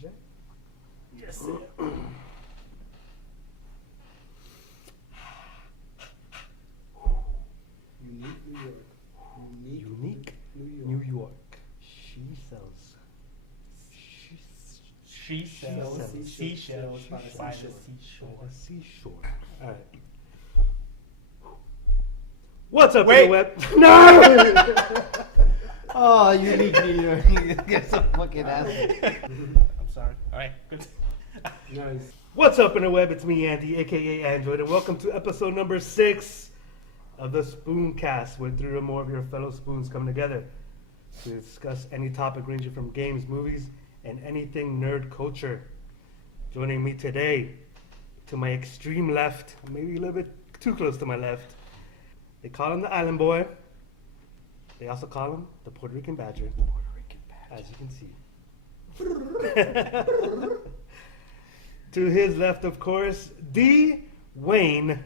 Jay? Yes, sir. Unique New York. Unique New York. She sells. She sells sells seashells by the side of the By the seashore. seashore. All right. What's up Wait. in the web? No! Oh, unique New York. Get some fucking ass. I'm sorry. All right, good. Nice. What's up in the web? It's me, Andy, aka Android, and welcome to episode number 6 of the Spooncast, where 3 or more of your fellow spoons come together to discuss any topic ranging from games, movies, and anything nerd culture. Joining me today, to my extreme left, maybe a little bit too close to my left, they call him the Island Boy. They also call him the Puerto Rican Badger, as you can see. To his left, of course, D. Wayne.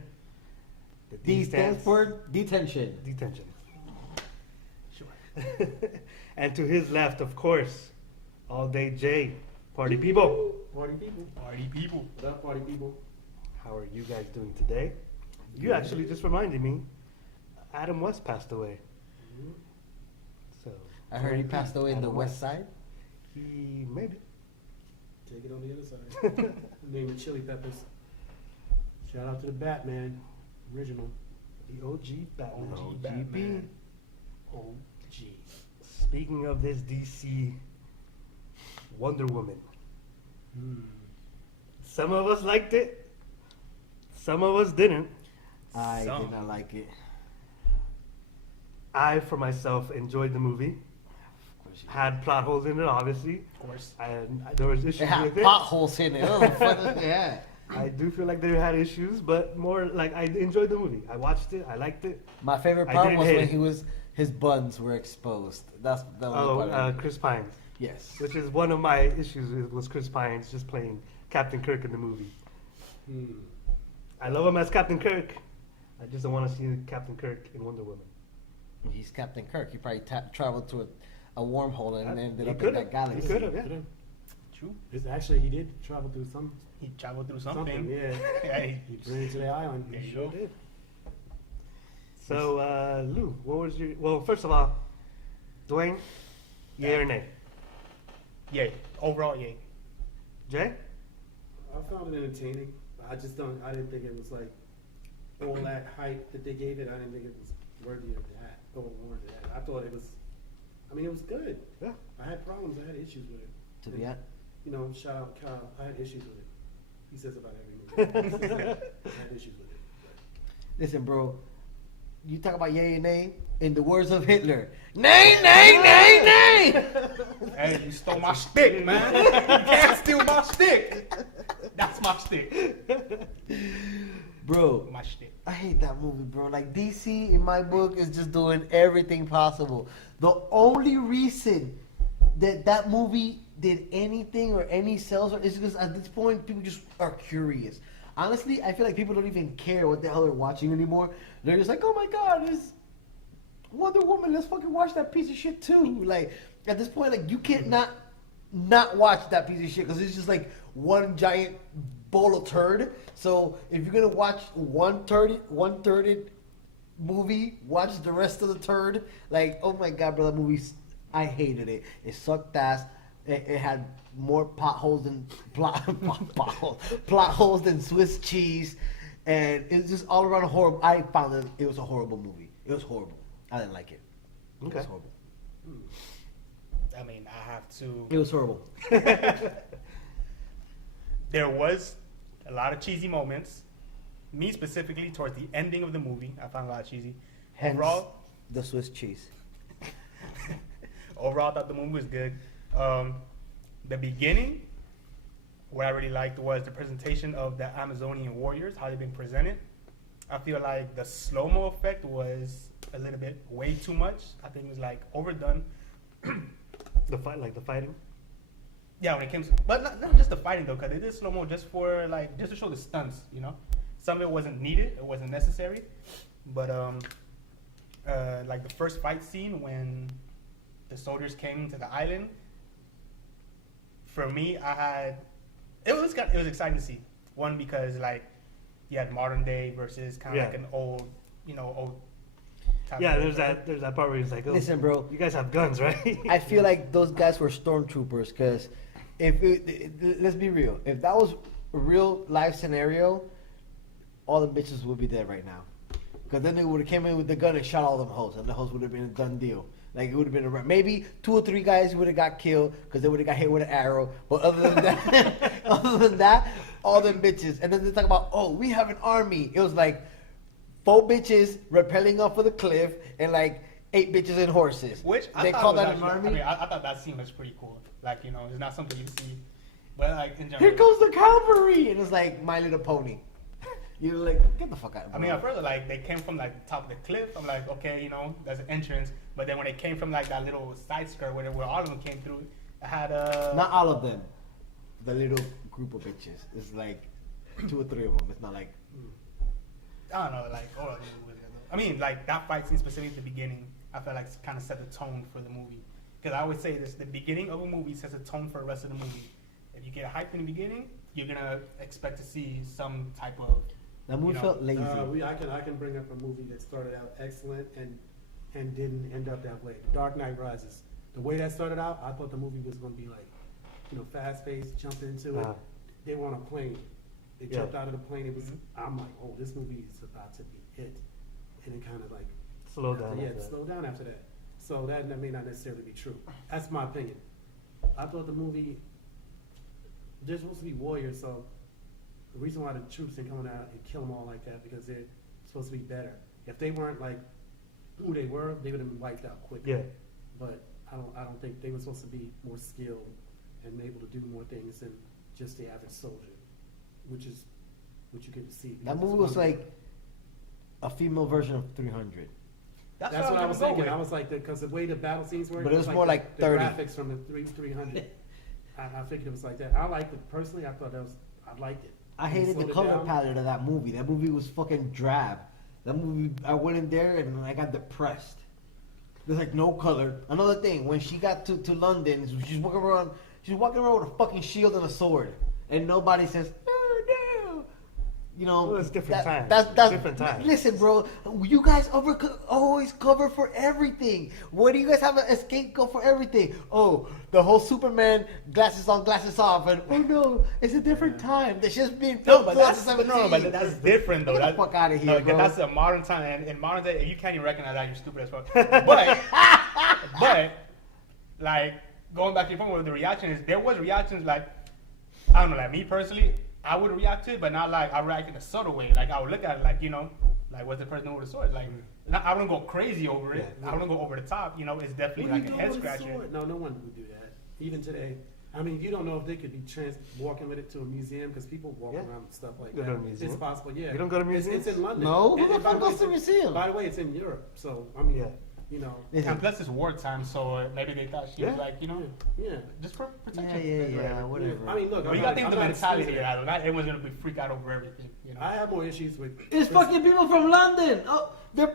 The D stands for detention. detention. Sure. And to his left, of course, all day J. Party people. Party people. Party people. What up, party people? How are you guys doing today? You actually just reminded me, Adam West passed away. So I heard he passed away in the Adam West Side. he maybe. Take it on the other side. Name of Chili Peppers. Shout out to the Batman. Original. The OG Batman. OG Batman. OG. Speaking of this DC, Wonder Woman. Some of us liked it. Some of us didn't. I Some. did not like it. I, for myself, enjoyed the movie. Of course you Had plot holes in it, obviously. Of course. And there was issues It had with it. potholes in it. Oh, fuck, yeah. I do feel like they had issues, but more like I enjoyed the movie. I watched it. I liked it. My favorite I part didn't was hate when it. his buns were exposed. That's the only part. I liked. Chris Pine, Yes. which is one of my issues was Chris Pine just playing Captain Kirk in the movie. I love him as Captain Kirk. I just don't want to see Captain Kirk in Wonder Woman. He's Captain Kirk. He probably traveled to a wormhole and ended He up in could've. that galaxy. He could've, yeah. Could've. True. It's actually, he did travel through He traveled through something. something. Yeah. Hey, He ran into the island. There you go. So, Lou, what was your... Well, first of all, Dwayne, yay or nay? Yay. Overall, yay. Jay? I found it entertaining. I didn't think it was like all that hype that they gave it. I didn't think it was worthy of that. Or worthy of that. I thought it was, it was good. Yeah. I had problems. I had issues with it. To be honest. Shout out Kyle. I had issues with it. He says about every movie. I had issues with it. Listen, bro. You talk about yay and nay. In the words of Hitler, nay, nay, nay, nay. Hey, you stole my stick, man. You can't steal my stick. That's my stick. Bro, My stick. I hate that movie, bro. Like, DC, in my book, is just doing everything possible. The only reason that movie did anything or any sales is because at this point, people just are curious. Honestly, I feel like people don't even care what the hell they're watching anymore. They're just like, oh my god, it's Wonder Woman. Let's fucking watch that piece of shit too. Like, at this point, like, you can't not watch that piece of shit because it's just like one giant bowl of turd. So if you're gonna watch one turded movie, watch the rest of the turd. Like, oh my god, bro, that movie, I hated it. It sucked ass. It had more potholes than plot holes than Swiss cheese, and it's just all around horrible. I found that it was a horrible movie. It was horrible. I didn't like it. It Okay. was horrible. I mean, I have to. It was horrible. There was a lot of cheesy moments. Me specifically, towards the ending of the movie, I found a lot of cheesy. Hence, Overall, the Swiss cheese. I thought the movie was good. The beginning, what I really liked was the presentation of the Amazonian warriors, how they've been presented. I feel like the slow-mo effect was a little bit way too much. I think it was like overdone. The fighting? Yeah, when it came to, but not just the fighting though, because they did slow-mo just to show the stunts, you know? Some of it wasn't needed, it wasn't necessary. But like the first fight scene when the soldiers came to the island, for me, it was exciting to see. One, because like you had modern day versus kind of like an old type Yeah, of there's that part where he's like, oh, Listen, bro. you guys have guns, right? I feel like those guys were stormtroopers because let's be real. If that was a real life scenario, all the bitches would be dead right now. Because then they would have came in with the gun and shot all them hoes, and the hoes would have been a done deal. Like it would have been maybe 2 or 3 guys would have got killed because they would have got hit with an arrow. But other than that, all them bitches. And then they talk about, oh, we have an army. It was like 4 bitches rappelling off of the cliff and like 8 bitches and horses. Which they call that an army. I mean, I thought that scene was pretty cool. Like it's not something you see, but like in general. Here comes the cavalry, and it's like My Little Pony. You're like, get the fuck out. I mean, at first, like they came from like the top of the cliff. I'm like, okay, there's an entrance. But then when they came from like that little side skirt where all of them came through, it had not all of them. The little group of bitches. It's like 2 or 3 of them. It's not like. I don't know, like all of them. I mean, like that fight scene specifically at the beginning, I felt like kind of set the tone for the movie. Because I always say this: the beginning of a movie sets a tone for the rest of the movie. If you get hyped in the beginning, you're gonna expect to see some type of. That movie felt lazy. I can bring up a movie that started out excellent and didn't end up that way. Dark Knight Rises. The way that started out, I thought the movie was going to be like, fast paced, jumped into it. They were on a plane. They jumped out of the plane. It was. I'm like, oh, this movie is about to be it, and it kind of like Slow down. Yeah, slow down after that. So that may not necessarily be true. That's my opinion. I thought the movie. They're supposed to be warriors, so. The reason why the troops didn't come out and kill them all like that because they're supposed to be better. If they weren't like who they were, they would have been wiped out quickly. Yeah. But I don't think they were supposed to be more skilled and able to do more things than just the average soldier, which is what you get to see. That movie was like a female version of 300. That's what I was thinking. I was like, because the way the battle scenes were, but it was more like 30. The graphics from the 300. I figured it was like that. I liked it personally. I thought I liked it. I hated the color palette of that movie. That movie was fucking drab. That movie, I went in there and I got depressed. There's like no color. Another thing, when she got to London, she's walking around with a fucking shield and a sword, and nobody says, "Oh no." Well, it's different times. That's different times. Listen, bro, you guys always cover for everything. Why do you guys have an escape go for everything? Oh, the whole Superman glasses on, glasses off, and oh no, it's a different time. They're just being filmed. But that's different though. Get the fuck out of here, bro. That's a modern time, and in modern day, you can't even recognize that. You're stupid as fuck. But like going back to your point where the reaction is, there was reactions like I don't know, like me personally. I would react to it, but not like I react in a subtle way. Like I would look at it like, like what's the person doing with a sword? Like I wouldn't go crazy over it. I wouldn't go over the top. It's definitely like a head scratcher. No one would do that. Even today. I mean, you don't know if they could be walking with it to a museum because people walk around with stuff like that. Go to a museum. It's possible, yeah. You don't go to museums? It's in London. No, who the fuck goes to a museum? By the way, it's in Europe, so I mean, And plus it's wartime, so maybe they thought she was like, just for protection. Yeah, whatever. I mean, look, you got to think of the mentality here. Not everyone's gonna be freak out over everything. I have more issues with. It's fucking people from London. Oh, the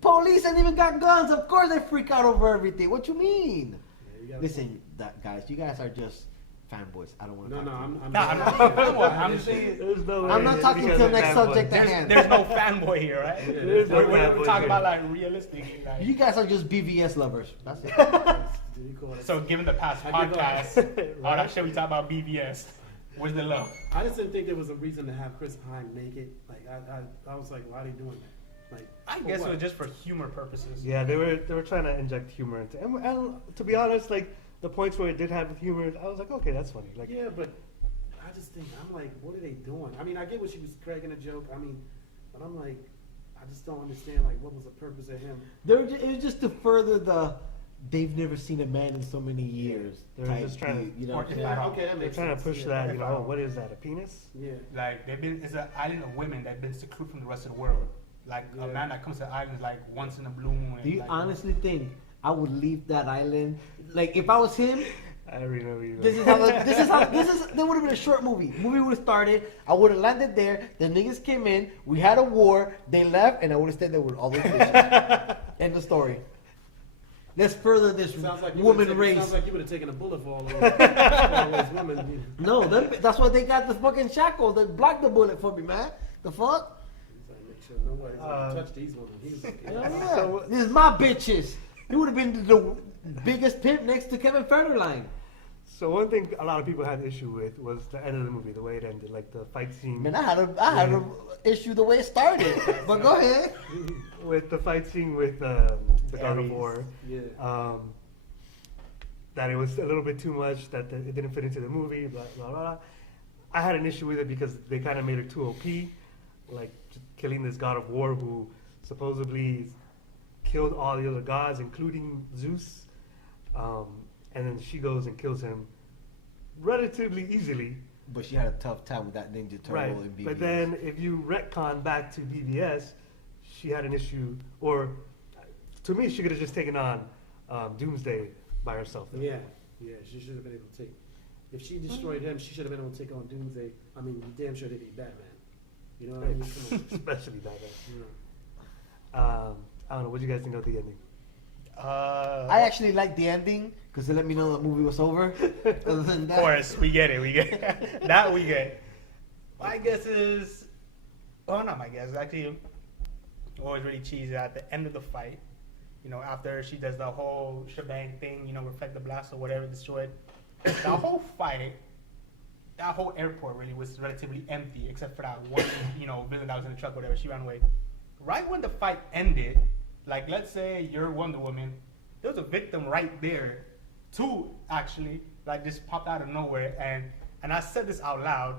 police ain't even got guns. Of course they freak out over everything. What you mean? Yeah, Listen, guys, you guys are just fanboys. I don't want to. No, I'm I'm saying I'm not talking to the next subject at hand. There's no fanboy here, right? We're talking about like realistic. Like, you guys are just BVS lovers. That's it. So, given the past podcast, all that shit we talk about BVS, where's the love? I just didn't think there was a reason to have Chris Pine make it. Like I was like, why are they doing that? Like, I guess it was just for humor purposes. Yeah, they were trying to inject humor into, and to be honest, like the points where it did have humor, I was like, okay, that's funny. Like, yeah, but I just think I'm like, what are they doing? I mean, I get what she was cracking a joke. I mean, but I'm like, I just don't understand like what was the purpose of him. It was just to further the. They've never seen a man in so many years. They're just trying to, Okay, that makes trying sense. to push that. What is that? A penis? Yeah. Like it's an island of women that've been secluded from the rest of the world. Like a man that comes to the island like once in a blue moon. Do you like, honestly think I would leave that island? Like if I was him, I already know you. this is how. There would have been a short movie. Movie would have started. I would have landed there. The niggas came in. We had a war. They left, and I would have stayed there with all those bitches. End of story. Let's further this Sounds like you woman would've race. Sounds like you would have taken a bullet for all those women. No, that's why they got the fucking shackles that block the bullet for me, man. The fuck? He's like, make sure nobody's gonna touch these women. He's Yeah. So- This is my bitches. He would have been the biggest pimp next to Kevin Federline. So one thing a lot of people had issue with was the end of the movie, the way it ended, like the fight scene. Man, I had a issue the way it started. But go ahead. With the fight scene with the God of Ares. War. Yeah. That it was a little bit too much, that it didn't fit into the movie, blah, blah, blah. I had an issue with it because they kind of made it too OP, like just killing this God of War who supposedly killed all the other gods, including Zeus. And then she goes and kills him relatively easily. But she had a tough time with that Ninja Turtle Right. in BBS. But then if you retcon back to BVS, she had an issue, or to me, she could have just taken on Doomsday by herself. though. Yeah, she should have been able to take. If she destroyed him, she should have been able to take on Doomsday. I mean, damn sure they beat Batman. You know what I mean? Come on. Especially Batman. Yeah. I don't know. What do you guys think of the ending? I actually liked the ending because it let me know the movie was over. Other than Of that, course, we get it. That we get. My guess is, well, not my guess. Actually, always really cheesy at the end of the fight. You know, after she does the whole shebang thing, you know, reflect the blast or whatever, destroyed. The whole fight, that whole airport really was relatively empty, except for that one, you know, villain that was in the truck, whatever. She ran away. Right when the fight ended, like let's say you're Wonder Woman, there was a victim right there, two actually, like just popped out of nowhere, and I said this out loud.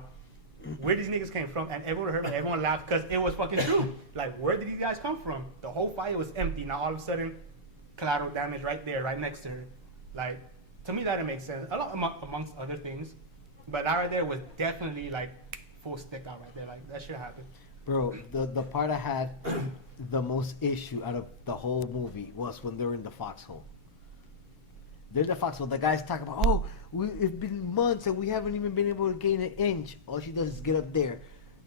Where these niggas came from, and everyone heard me, everyone laughed because it was fucking true. Like, where did these guys come from? The whole fire was empty. Now all of a sudden, collateral damage right there, right next to her. Like, to me that didn't make sense. A lot amongst other things, but that right there was definitely like full stick out right there. Like that should happen. bro, the part I had the most issue out of the whole movie was when they're in the foxhole. They're in the foxhole. The guy's talking about, oh, it's been months and we haven't even been able to gain an inch. All she does is get up there.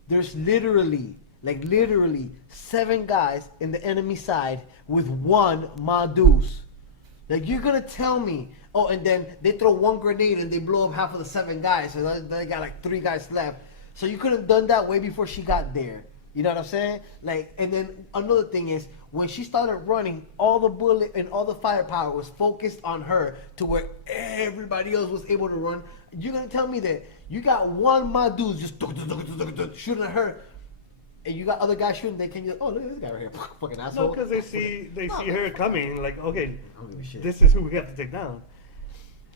There's literally 7 guys in the enemy side with one Madus. Like, you're gonna tell me, oh, and then they throw one grenade and they blow up half of the 7 guys, so they got like 3 guys left. So you could have done that way before she got there. You know what I'm saying? Like, and then another thing is, when she started running, all the bullet and all the firepower was focused on her to where everybody else was able to run. You're gonna tell me that you got one Madus just shooting at her, and you got other guys shooting, they can just, oh, look at this guy right here, fucking asshole. No, because they see her coming, like, okay, I don't give a shit. this is who we have to take down.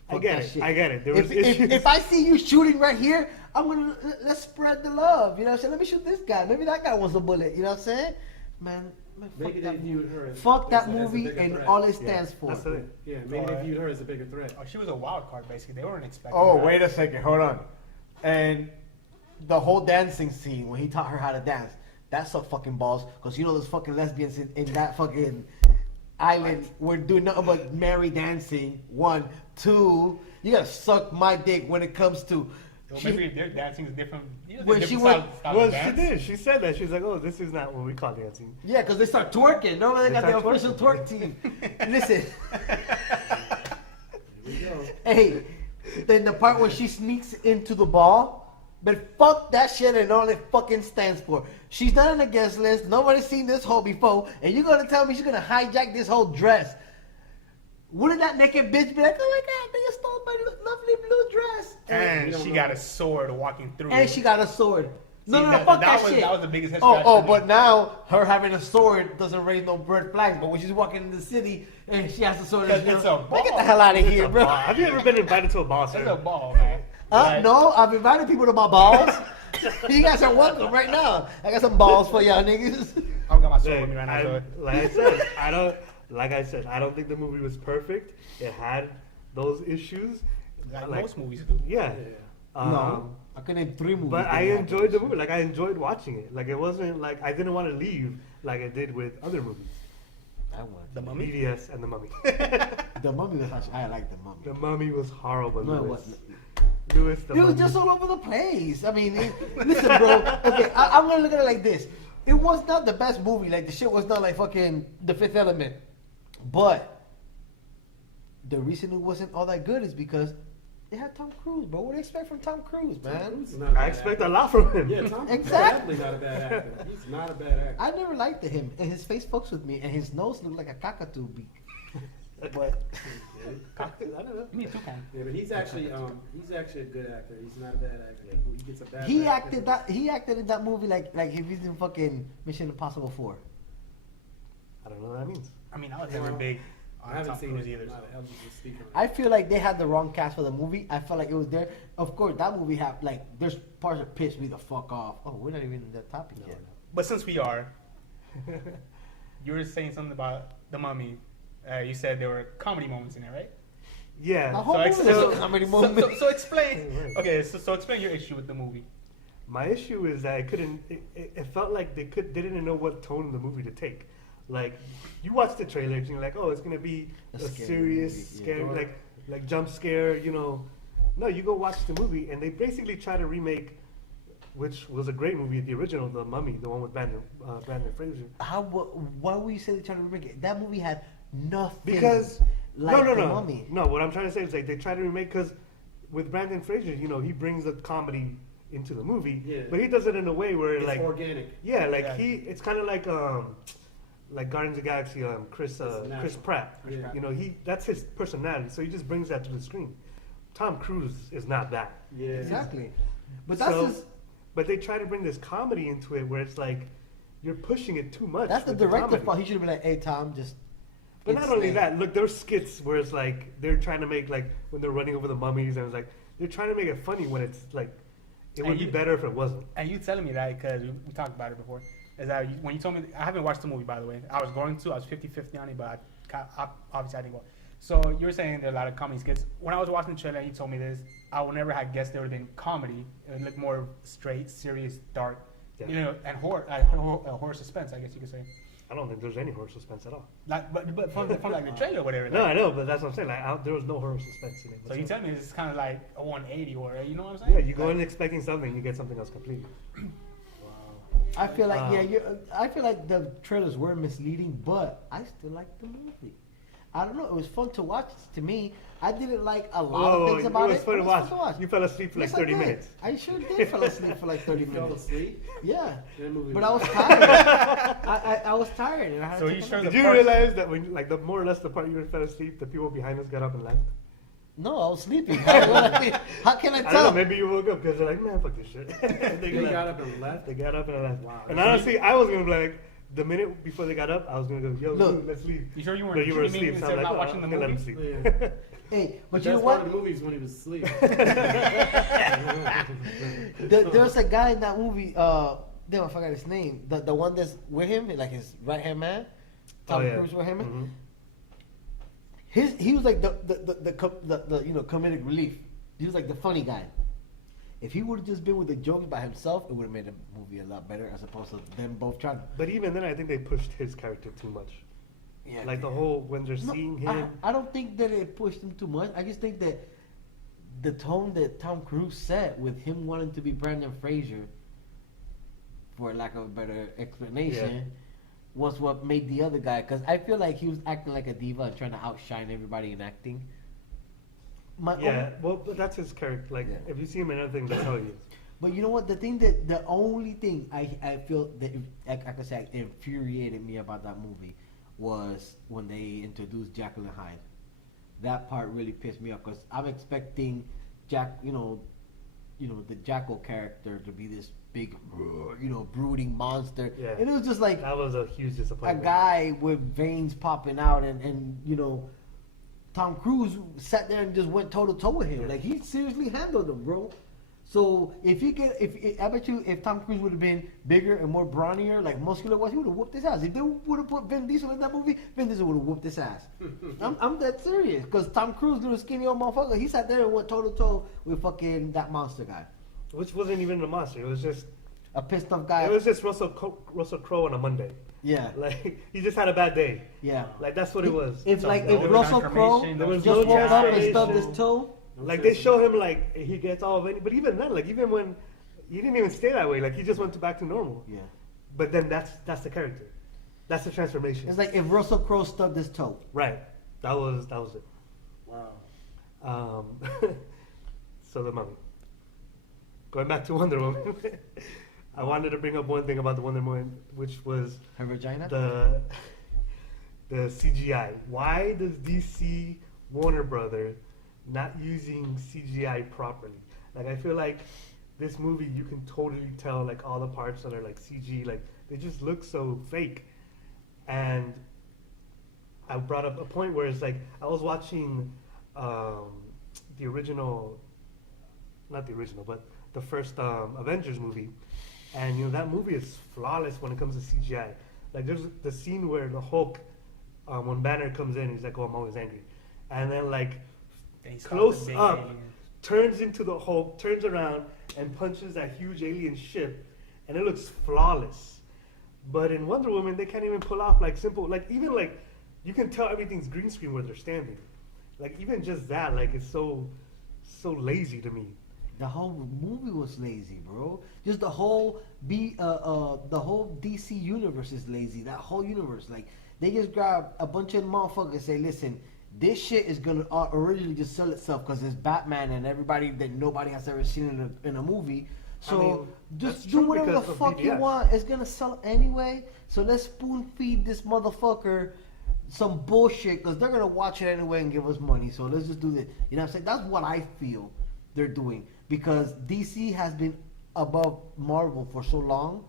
I Fuck get that it. shit. I get it. There was If issues. I see you shooting right here, I'm gonna let's spread the love. You know what I'm saying? Let me shoot this guy. Maybe that guy wants a bullet. You know what I'm saying? Man, Maybe fuck they that, viewed her as, fuck that as a movie bigger and threat. all it Yeah, stands for. that's it. Yeah, maybe they viewed her as a bigger threat. Oh, she was a wild card basically. They weren't expecting. Oh, her. wait a second, hold on. And the whole dancing scene when he taught her how to dance, that's so fucking balls. Cause you know those fucking lesbians in that fucking island were doing nothing but marry dancing. 1, 2. You gotta suck my dick when it comes to. Well, she- maybe their dancing is different. You know, When different she style- went- style Well, of she dance. did. She said that. She's like, oh, this is not what we call dancing. Yeah, because they start twerking. No, they They got the start official twerking. twerk team. Listen, Here we go. hey, then the part where she sneaks into the ball, but fuck that shit and all it fucking stands for. She's not on the guest list. Nobody's seen this hoe before, and you're gonna tell me she's gonna hijack this whole dress. Wouldn't that naked bitch be like, oh my god, they stole my lovely blue dress? And We don't she know. got a sword walking through. And she got a sword. No, See, no, that- fuck that that, was- shit. that was the biggest head Oh, scratch oh, for me. but now her having a sword doesn't raise no red flags. But when she's walking in the city and she has a sword, Because you it's know, a man, get ball. the hell out of It's here, a bro. ball. Have you ever been invited to a ball, That's a sir? ball, man. Like, No, I've invited people to my balls. You guys are welcome right now. I got some balls for y'all niggas. I've got my sword Hey, with me right now. So like I said, I don't think the movie was perfect. It had those issues. like Like, most movies do. yeah. No, I can name 3 movies. But that I have enjoyed the that movie. Like, I enjoyed watching it. Like, it wasn't like I didn't want to leave like I did with other movies. shit. I want. The Mummy. BDS and The Mummy. The Mummy was actually, I like the Mummy. The Mummy was horrible. No, it Louis. wasn't. Louis, the It was Mummy. just all over the place. I mean, listen, bro. Okay, I'm gonna look at it like this. It was not the best movie. Like, the shit was not like fucking The Fifth Element. But the reason it wasn't all that good is because it had Tom Cruise, bro. What do you expect from Tom Cruise, man? Cruise is not a I bad expect actor. a lot from him. Yeah, Tom Cruise is Exactly. definitely not a bad actor. He's not a bad actor. I never liked him, and his face fucks with me, and his nose looked like a cockatoo beak. But I don't know. Me too, kind. Yeah, but he's actually a good actor. He's not a bad actor. He gets a bad. he rap acted because- he acted in that movie like if he's in fucking Mission Impossible 4. I don't know what that means. I mean, I was never big I on haven't Tom seen Cruise it either. either. So. I was just speaking. I feel like they had the wrong cast for the movie. I felt like it was there. Of course, that movie had like there's parts that pissed me the fuck off. Oh, we're not even in that topic No, yet. no. But since we are, you were saying something about The Mummy. You said there were comedy moments in it, right? Yeah. The whole So movie ex- was so- a comedy So, moment. so explain. Right. Okay, so explain your issue with the movie. My issue is that I couldn't. It felt like they didn't know what tone of the movie to take. Like, you watch the trailer and you're like, oh, it's gonna be A a scary serious, movie, yeah. scary, like jump scare. You know, no, you go watch the movie and they basically try to remake, which was a great movie, the original, The Mummy, the one with Brandon Fraser. Why would you say they're trying to remake it? That movie had nothing. Because like no, The Mummy. no. What I'm trying to say is like they try to remake because with Brandon Fraser, you know, he brings the comedy into the movie, Yeah. but he does it in a way where It's like organic. yeah, like Yeah. it's kind of like Guardians of the Galaxy, Chris natural. Pratt. Yeah. You know, that's his personality, so he just brings that to the screen. Tom Cruise is not that. Yeah. Exactly. But that's So- just, But they try to bring this comedy into it where it's like you're pushing it too much. that's the with director's comedy. fault. He should have been like, hey Tom, just. But it's not only there. that, look, there's skits where it's like they're trying to make like when they're running over the mummies, and it's like they're trying to make it funny when it's like it And would be you- better if it wasn't. And you telling me that because we talked about it before. Is that when you told me, I haven't watched the movie, by the way. I was going to, I was 50-50 on it, but obviously I didn't go. So you were saying there are a lot of comedy skits. When I was watching the trailer and you told me this, I would never have guessed there would have been comedy. It would look more straight, serious, dark, Yeah. you know, and horror, horror suspense, I guess you could say. I don't think there's any horror suspense at all. Like, but from like the trailer or whatever. No, like- I know, but that's what I'm saying. Like there was no horror suspense in it. So you whatsoever. tell me it's kind of like a 180 or, you know what I'm saying? Yeah, you go Like- in expecting something, you get something else completely. I feel like Um, I feel like the trailers were misleading, but I still like the movie. I don't know. It was fun to watch. To me, I didn't like a lot of things about it was fun to but watch. You fell asleep for like Yes, I 30 did. minutes. I sure did fall asleep for like 30 You fell minutes. asleep. Yeah, That movie but was- I was tired. I was tired, and I had So to you take a sure nap. Did you parts- realize that when like the more or less the part you fell asleep, the people behind us got up and left? No, I was sleeping. How can I I don't tell? know. Maybe you woke up because they're like, man, fuck this shit. They got up and left. They got up and left. Wow. And honestly, I was gonna be like, the minute before they got up, I was gonna go, yo, Look. dude, let's leave. You sure you weren't But you were dreaming asleep, so instead I'm of like, not oh, watching I'm the gonna let him movie? sleep. Yeah. Hey, but The you know best part what? of the movie is when he was asleep. There was a guy in that movie. Damn, I forgot his name. The one that's with him, like his right hand man. Tom Oh, yeah. Cruise with him. Mhm. He was like the comedic relief. He was like the funny guy. If he would have just been with the jokes by himself, it would have made the movie a lot better as opposed to them both trying. But even then, I think they pushed his character too much. Yeah, Like the whole when they're seeing him. I don't think that it pushed him too much. I just think that the tone that Tom Cruise set with him wanting to be Brandon Fraser, for lack of a better explanation, Yeah. was what made the other guy. Because I feel like he was acting like a diva and trying to outshine everybody in acting. Yeah, well, but that's his character. Like, Yeah. if you see him in other things, that's how he is. But you know what? The only thing I feel that, like I said, infuriated me about that movie was when they introduced Jekyll and Hyde. That part really pissed me off because I'm expecting the Jackal character to be this big, brooding monster. Yeah. And it was just like That was a huge a disappointment. guy with veins popping out and Tom Cruise sat there and just went toe to toe with him. Yeah. Like he seriously handled him, bro. So I bet you if Tom Cruise would have been bigger and more brawnier, like muscular was, he would have whooped his ass. If they would have put Vin Diesel in that movie, Vin Diesel would have whooped his ass. I'm that serious because Tom Cruise, little skinny old motherfucker, he sat there and went toe to toe with fucking that monster guy, Which wasn't even a monster. It was just a pissed off guy. it was just Russell Crowe on a Monday. Yeah, Like he just had a bad day. yeah. Like that's what it was. If So like no if Russell Crowe transformation, There was just no woke up and transformation. stubbed his toe. Like they show him like he gets all of it, but even then, like even when he didn't even stay that way, like he just went back to normal. Yeah. But then that's the character, that's the transformation. It's like if Russell Crowe stubbed his toe. Right, that was it. Wow. So the Mummy. Going back to Wonder Woman, I wanted to bring up one thing about the Wonder Woman, which was Her vagina? the CGI. Why does DC Warner Brother not using CGI properly? Like, I feel like this movie, you can totally tell like all the parts that are like CG, like they just look so fake. And I brought up a point where it's like I was watching the original, not the original, but the first Avengers movie, and you know that movie is flawless when it comes to CGI. Like there's the scene where the Hulk, when Banner comes in, he's like, "Oh, I'm always angry," and then like He's close big up, alien. turns into the Hulk, turns around and punches that huge alien ship, and it looks flawless. But in Wonder Woman, they can't even pull off like simple, like even like you can tell everything's green screen where they're standing. Like even just that, like it's so lazy to me. The whole movie was lazy, bro. Just the whole the whole DC universe is lazy. That whole universe, like they just grab a bunch of motherfuckers and say, "Listen, this shit is gonna originally just sell itself because it's Batman and everybody that nobody has ever seen in a movie. So I mean, just that's do true whatever the because of fuck you BBS. want. It's gonna sell anyway. So let's spoon feed this motherfucker some bullshit because they're gonna watch it anyway and give us money. So let's just do this. You know what I'm saying? That's what I feel they're doing because DC has been above Marvel for so long.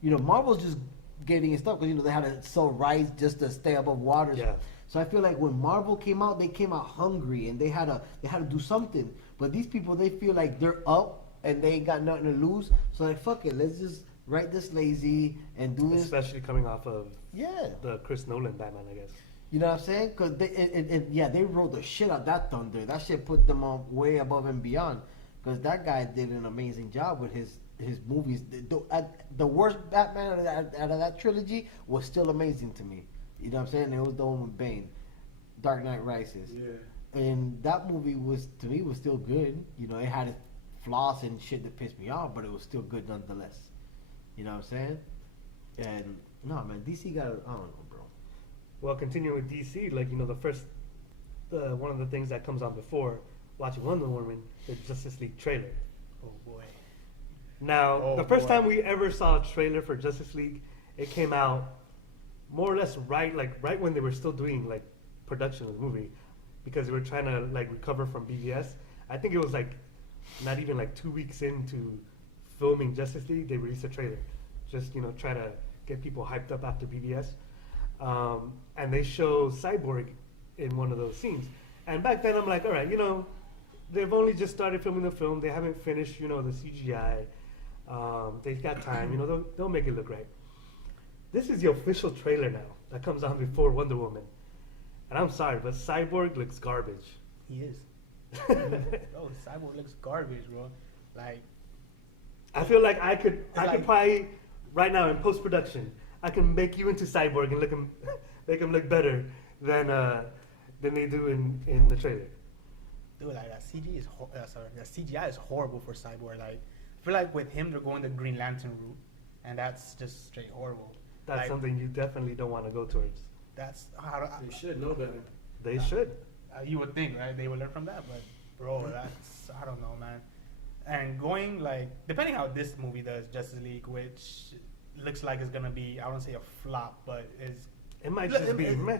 You know, Marvel's just getting its stuff because you know they had to sell rights just to stay above water. Yeah. So I feel like when Marvel came out, they came out hungry and they had to do something. But these people, they feel like they're up and they ain't got nothing to lose. So like, fuck it, let's just write this lazy and do this. Especially coming off of Yeah. the Chris Nolan Batman, I guess. You know what I'm saying? Because they rode the shit out that thunder. That shit put them on way above and beyond. Because that guy did an amazing job with his movies. The worst Batman out of that trilogy was still amazing to me. You know what I'm saying? It was the one with Bane, Dark Knight Rises. Yeah. And that movie was, to me, was still good. You know, it had its flaws and shit that pissed me off, but it was still good nonetheless. You know what I'm saying? And no, man, DC got, I don't know, bro. Well, continuing with DC, like, you know, one of the things that comes on before watching Wonder Woman, the Justice League trailer. Oh boy. Now, Oh, the first boy. time we ever saw a trailer for Justice League, it came out more or less right when they were still doing like production of the movie, because they were trying to like recover from BVS. I think it was like not even like 2 weeks into filming Justice League, they released a trailer, just you know try to get people hyped up after BVS, and they show Cyborg in one of those scenes. And back then I'm like, all right, you know, they've only just started filming the film, they haven't finished, you know, the CGI. They've got time, you know, they'll make it look right. This is the official trailer now that comes on before Wonder Woman. And I'm sorry, but Cyborg looks garbage. He is. Oh, Cyborg looks garbage, bro. Like, I feel like I could like- probably, right now in post-production, I can make you into Cyborg and make him look better than they do in the trailer. dude, like that CGI is horrible for Cyborg. Like, I feel like with him they're going the Green Lantern route, and that's just straight horrible. That's Like, something you definitely don't want to go towards. That's They should know better. They should. you would think, right? They would learn from that, but bro, that's I don't know, man. And going like depending how this movie does, Justice League, which looks like it's gonna be, I don't say a flop, but is It might Look, just be it- meh.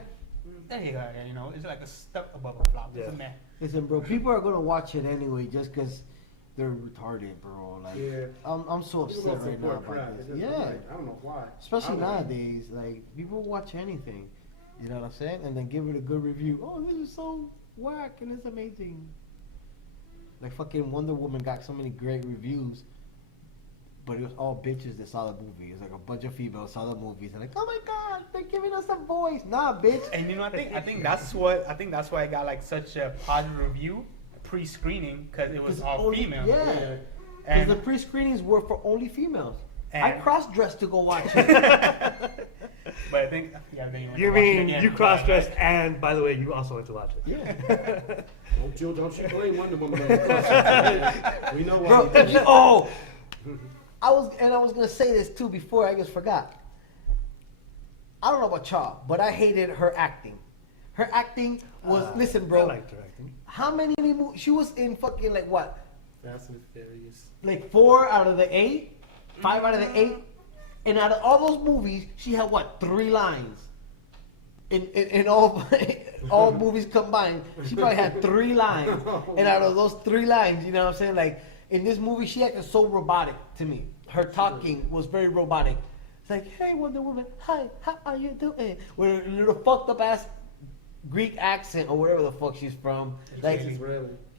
there you go. You know, it's like a step above a flop. It's a Yeah. meh. Listen, bro, people are gonna watch it anyway just because they're retarded, bro. Like, Yeah. I'm so People upset go right now support crap. about It's this. just Yeah, like, I don't know why. especially I would- nowadays, like people watch anything, you know what I'm saying, and then give it a good review. Oh, this is so whack and it's amazing. Like fucking Wonder Woman got so many great reviews, but it was all bitches that saw the movie. It's like a bunch of females saw the movies and like, oh my god, they're giving us a voice. Nah, bitch. And you know, I think that's why it got like such a positive review pre-screening because it was 'Cause all only- female. Yeah. Because And, the pre-screenings were for only females. I And- cross-dressed to go watch it. but I think then you, went You to watch it mean again. you cross-dressed and, by the way, you also went to watch it. Yeah. Don't you blame Wonder Woman. We know why. Bro, you did it. oh, I was gonna say this too before I just forgot. I don't know about y'all, but I hated her acting. Her acting was listen, I bro. liked her acting. how many movies? She was in fucking like what? Fast and Furious. Like 4 out of the 8, 5 out of the 8, and out of all those movies, she had what? 3 lines. In all all movies combined, she probably had 3 lines, and out of those 3 lines, you know what I'm saying? Like in this movie, she acted so robotic to me. Her talking was very robotic. It's like, hey, Wonder Woman, hi, how are you doing? With a little fucked up ass Greek accent or wherever the fuck she's from. Like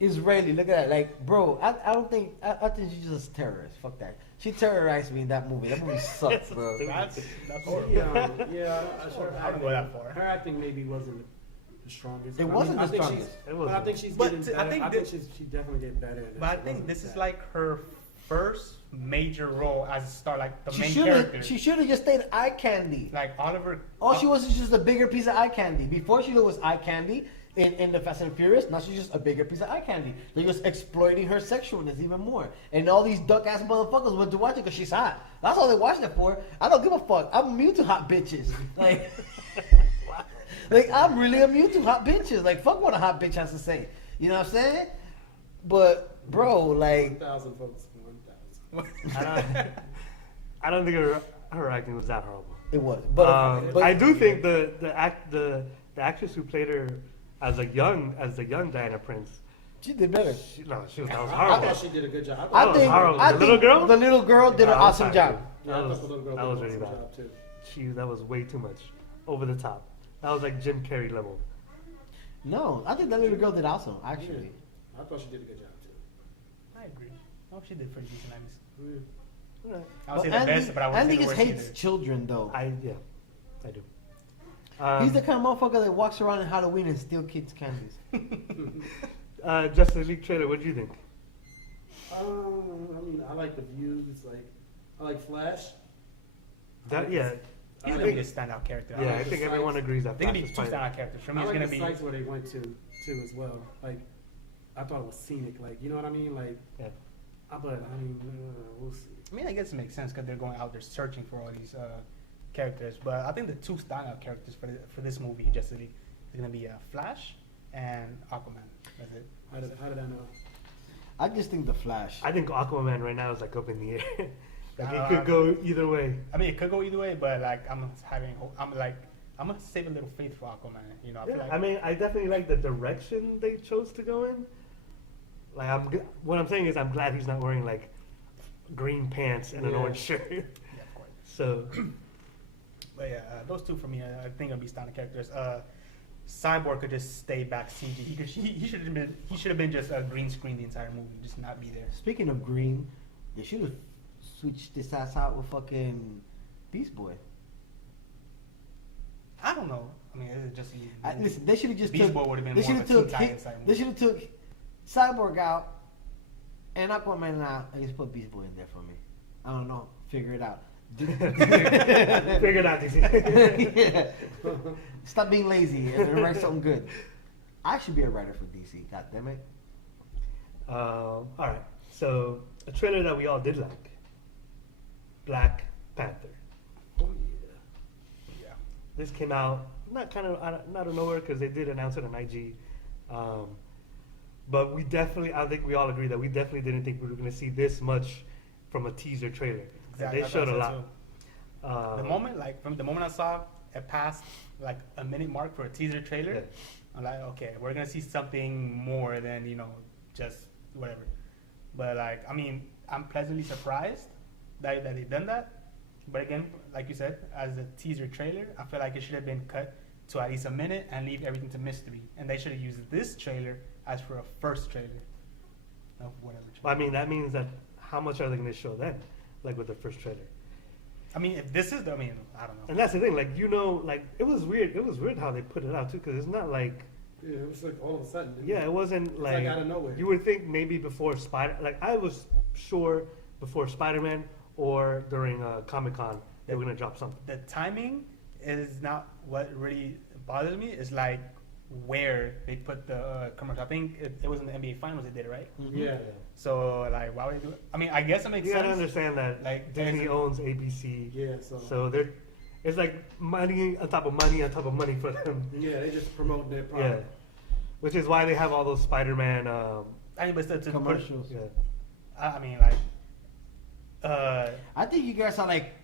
Israeli. Look at that. Like, bro, I don't think I think she's just a terrorist. Fuck that. She terrorized me in that movie. That movie sucks, bro. That's horrible. Yeah, I don't go that far. Her acting maybe wasn't the strongest. It wasn't the strongest. But I think she's But getting better. I think she's definitely getting better. But I think this is like her first major role as a star, like the main character. She should have just stayed eye candy. Like Oliver. All she was is just a bigger piece of eye candy. Before she was eye candy in the Fast and Furious, now she's just a bigger piece of eye candy. They're just exploiting her sexualness even more. And all these duck ass motherfuckers went to watch it because she's hot. That's all they watched it for. I don't give a fuck. I'm immune to hot bitches. Like, like I'm really immune to hot bitches. Like, fuck what a hot bitch has to say. You know what I'm saying? But bro, like 1,000 folks. 1,000. I don't think her acting was that horrible. it was. But I do think the actress who played her as the young Diana Prince. she did better. That was I horrible. thought she did a good job. I was think horrible. I The think little girl? the little girl did an That was awesome fine. job. Yeah, I thought the little girl That did was an really awesome bad. job too. That was way too much, over the top. That was like Jim Carrey level. No, I think that little girl did awesome. Actually, I thought she did a good job too. I agree. Oh, she did pretty decent. Yeah. I would say the best, but I wouldn't Andy say the just worst hates either. children though. I do. He's the kind of motherfucker that walks around in Halloween and steals kids' candies. Justice League trailer. What do you think? I mean, I like the views. Like, I like Flash. Yeah, He's gonna be the standout character. yeah. I the think sites. everyone agrees that. They're gonna be Flash two is fine. standout characters. For me, I it's like gonna the be. sites where they went to too as well. Like, I thought it was scenic. Like, you know what I mean? Like, Yeah. but I mean, we'll see. I mean, I guess it makes sense because they're going out there searching for all these characters. But I think the two standout characters for this movie, Justice League, is gonna be Flash and Aquaman. That's it. How did I know? I just think the Flash. I think Aquaman right now is like up in the air. Like it Uh, could go either way. I mean, it could go either way, but like I'm having hope. I'm gonna save a little faith for Aquaman. You know, I feel Yeah, like I mean, I definitely like the direction they chose to go in. Like, what I'm saying is, I'm glad he's not wearing like green pants and an Yeah. orange shirt. yeah, of course. So, But yeah, those two for me, I think will be standout characters. Cyborg could just stay back CG. He should have been just a green screen the entire movie, just not be there. Speaking of green, they should have switched this ass out with fucking Beast Boy. I don't know. I mean, it's just Listen, they should have just Beast took. Boy would have been They more should of have a took. Teen Titans type They movie. should have took Cyborg out and Aquaman out and just put Beast Boy in there for me. I don't know. Figure it out. figure it out, DC. Yeah. Stop being lazy and write something good. I should be a writer for DC. God damn it. All right. So, a trailer that we all did like, Black Panther. Oh Yeah. This came out not out of nowhere because they did announce it on IG. But I think we all agree that we definitely didn't think we were going to see this much from a teaser trailer. Exactly, They I showed a thought so lot. The moment, like from the moment I saw it past like a minute mark for a teaser trailer, Yeah. I'm like, okay, we're gonna see something more than just whatever. But like, I mean, I'm pleasantly surprised that they've done that. But again, like you said, as a teaser trailer, I feel like it should have been cut to at least a minute and leave everything to mystery. And they should have used this trailer as for a first trailer of whatever. I mean, that means that how much are they going to show then? Like with the first trailer. I mean, if this is I mean, I don't know. And that's the thing, like, like, it was weird. It was weird how they put it out, too, because it's not like, Yeah, it was like all of a sudden. didn't yeah, it wasn't It's like, like out of nowhere. you would think maybe before I was sure before Spider-Man or during Comic-Con they were going to drop something. The timing is not what really bothers me. It's like where they put the commercial. I think it was in the NBA Finals they did it, right? Yeah. So like, why would they do it? I mean, I guess it makes You sense. gotta understand that Like, Disney there's- owns ABC, Yeah. so it's like money on top of money on top of money for them. Yeah, they just promote their Yeah. product. Which is why they have all those Spider-Man. I mean, but still, to Commercials. Yeah. I mean, like, I think you guys are like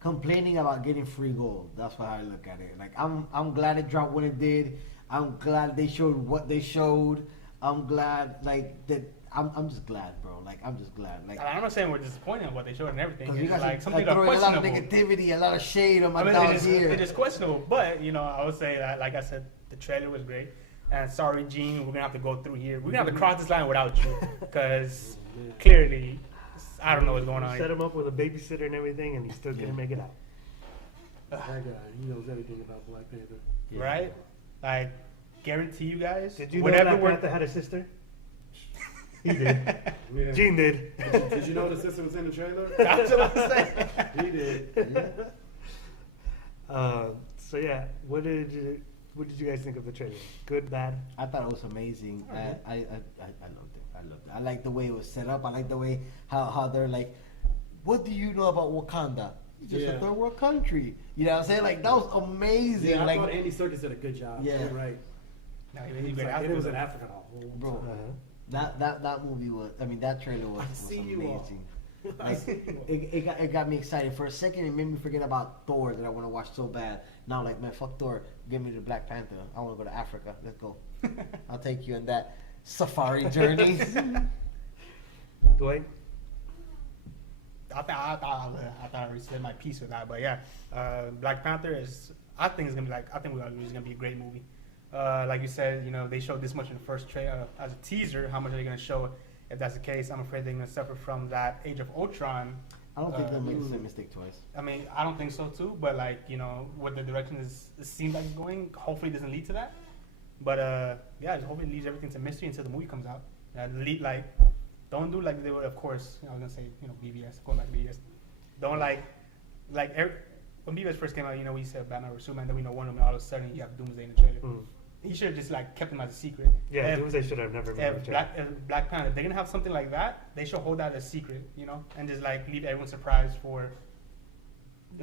complaining about getting free gold. That's how I look at it. Like I'm glad it dropped when it did. I'm glad they showed what they showed. I'm glad like that. I'm just glad, bro. Like I'm just glad. Like I'm not saying we're disappointed in what they showed and everything. because you It's guys like are something throwing a lot of questionable. negativity, a lot of shade on my I mean, dogs here. it is questionable, but you know, I would say that, like I said, the trailer was great. And sorry, Gene, we're gonna have to go through here. We're gonna have to cross this line without you, because clearly, I don't know what's going on. Set Here. him up with a babysitter and everything, and he still couldn't make it out. That guy, he knows everything about Black Panther. Yeah. Right? Like, guarantee you guys. Did you know whenever Black we're Panther had a sister? He did. Yeah. Gene did. Did you know the sister was in the trailer? That's what I'm saying. He did. So yeah, what did you guys think of the trailer? Good, bad? I thought it was amazing. I loved it. I loved it. I like the way it was set up. I like the way how they're like, what do you know about Wakanda? It's just Yeah. a third world country. You know what I'm saying? Like that was amazing. Yeah, I like thought Andy Serkis did a good job. Yeah. You're right. No, It he's was, great. like, it was in Africa the whole bro, time. that movie was. I mean, that trailer was see you all. amazing. Like, it got me excited. For a second, it made me forget about Thor that I want to watch so bad. Now, like, man, fuck Thor. Give me the Black Panther. I want to go to Africa. Let's go. I'll take you on that safari journey. Dwayne? I thought I already said my piece with that, but yeah, Black Panther is. I think it's gonna be a great movie. Like you said, you know, they showed this much in the first trailer as a teaser. How much are they gonna show? If that's the case, I'm afraid they're gonna suffer from that Age of Ultron. I don't think they'll make the same mistake twice. I mean, I don't think so too. But like, you know, what the direction is, it seems like it's going. Hopefully, it doesn't lead to that. But yeah, just hopefully it leaves everything to mystery until the movie comes out. Don't do like they would. Of course, I was gonna say, you know, BBS. Going back to BBS. Don't when BBS first came out, you know, we said Batman or Superman, then we know one of them. All of a sudden, you have Doomsday in the trailer. Mm. He should have just like kept him as a secret. Yeah, If- Doomsday should have never been. if Black Panther, if they're gonna have something like that, they should hold that as secret, you know, and just like leave everyone surprised for,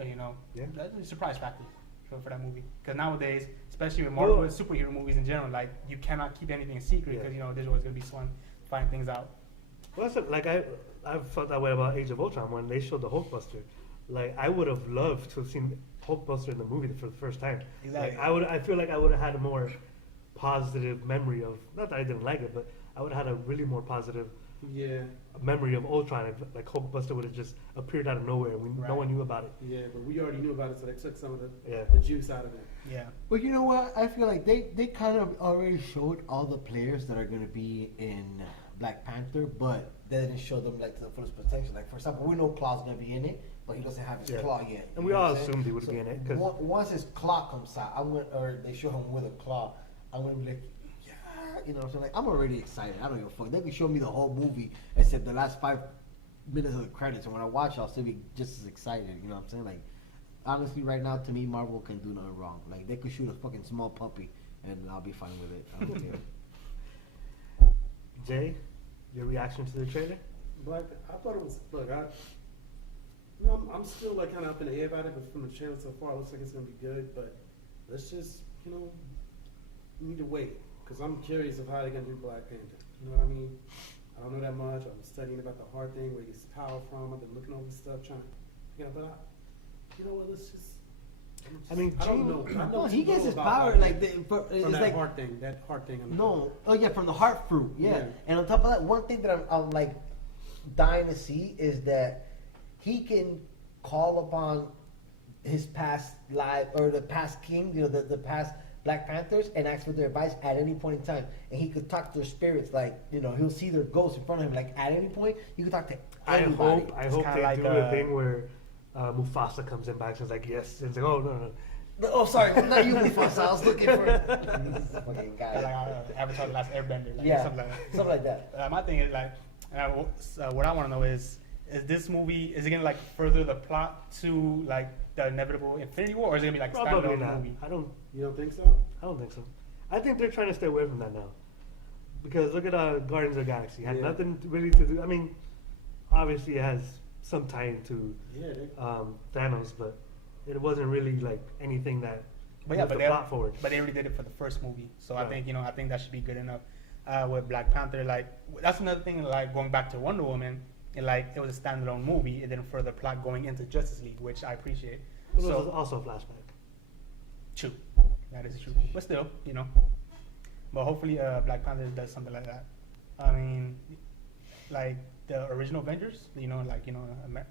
you know, Yeah. that's a surprise factor for that movie. Because nowadays, especially with Marvel Well- and superhero movies in general, like you cannot keep anything a secret because Yeah. you know there's always gonna be someone finding things out. Well, like I felt that way about Age of Ultron when they showed the Hulkbuster. Like I would have loved to have seen Hulkbuster in the movie for the first time. Exactly. Like I feel like I would have had a more positive memory of, not that I didn't like it, but I would have had a really more positive Yeah, memory of Ultron if like Hulkbuster would have just appeared out of nowhere and no Right. one knew about it. yeah, but we already knew about it, so they took some of Yeah. the juice out of it. Yeah. But you know what? I feel like they kind of already showed all the players that are going to be in Black Panther, but they didn't show them like to the fullest potential. Like for example, we know Claw's going to be in it, but he doesn't have his Yeah. claw yet. And You we know all what I'm saying? assumed he would be in it, 'cause- once his claw comes out, or they show him with a claw, I'm gonna be like, yeah, you know. So like, I'm already excited. I don't give a fuck. They can show me the whole movie except the last 5 minutes of the credits, and when I watch, I'll still be just as excited. You know what I'm saying? Like, honestly, right now, to me, Marvel can do nothing wrong. Like, they could shoot a fucking small puppy, and I'll be fine with it. I don't care. Jay, your reaction to the trailer? But I thought it was, you know, I'm still like kind of up in the air about it, but from the trailer so far, it looks like it's gonna be good. But let's just, you know, we need to wait because I'm curious of how they're gonna do Black Panther. You know what I mean? I don't know that much. I'm studying about the heart thing, where he gets power from. I've been looking over stuff, trying to, you know what? Let's just. I mean, I don't Gene- know. I No, don't he gets know his about power Black like Panther. it's From that like heart thing. That heart thing. no, oh yeah, from the heart fruit, yeah. Yeah. And on top of that, one thing that I'm like dying to see is that he can call upon his past life or the past king, you know, the past Black Panthers, and ask for their advice at any point in time. And he could talk to their spirits, like, you know, he'll see their ghosts in front of him. Like at any point, you can talk to anybody. I It's hope kinda they like, do a thing where Mufasa comes in back and is like, yes, and it's like, oh no. Oh, sorry, not you, Mufasa. I was looking for this fucking Like guy. Avatar: The Last Airbender. Like, Yeah, Something like that. something like that. My thing is like, what I want to know is this movie, is it gonna like further the plot to like the inevitable Infinity War, or is it gonna be like Probably standalone not. movie? I don't You don't think so? think so. I think they're trying to stay away from that now. Because look at Guardians of the Galaxy. It had Yeah. nothing really to do. I mean, obviously it has some tie into Yeah. Thanos, but it wasn't really like anything that But yeah, move but the plot forward. they already did it for the first movie, so I Right. think I think that should be good enough. With Black Panther, like that's another thing. Like going back to Wonder Woman, it was a standalone movie. It didn't further plot going into Justice League, which I appreciate. It was So also a flashback. true, that is true. But still, But hopefully, Black Panther does something like that. I mean, like the original Avengers,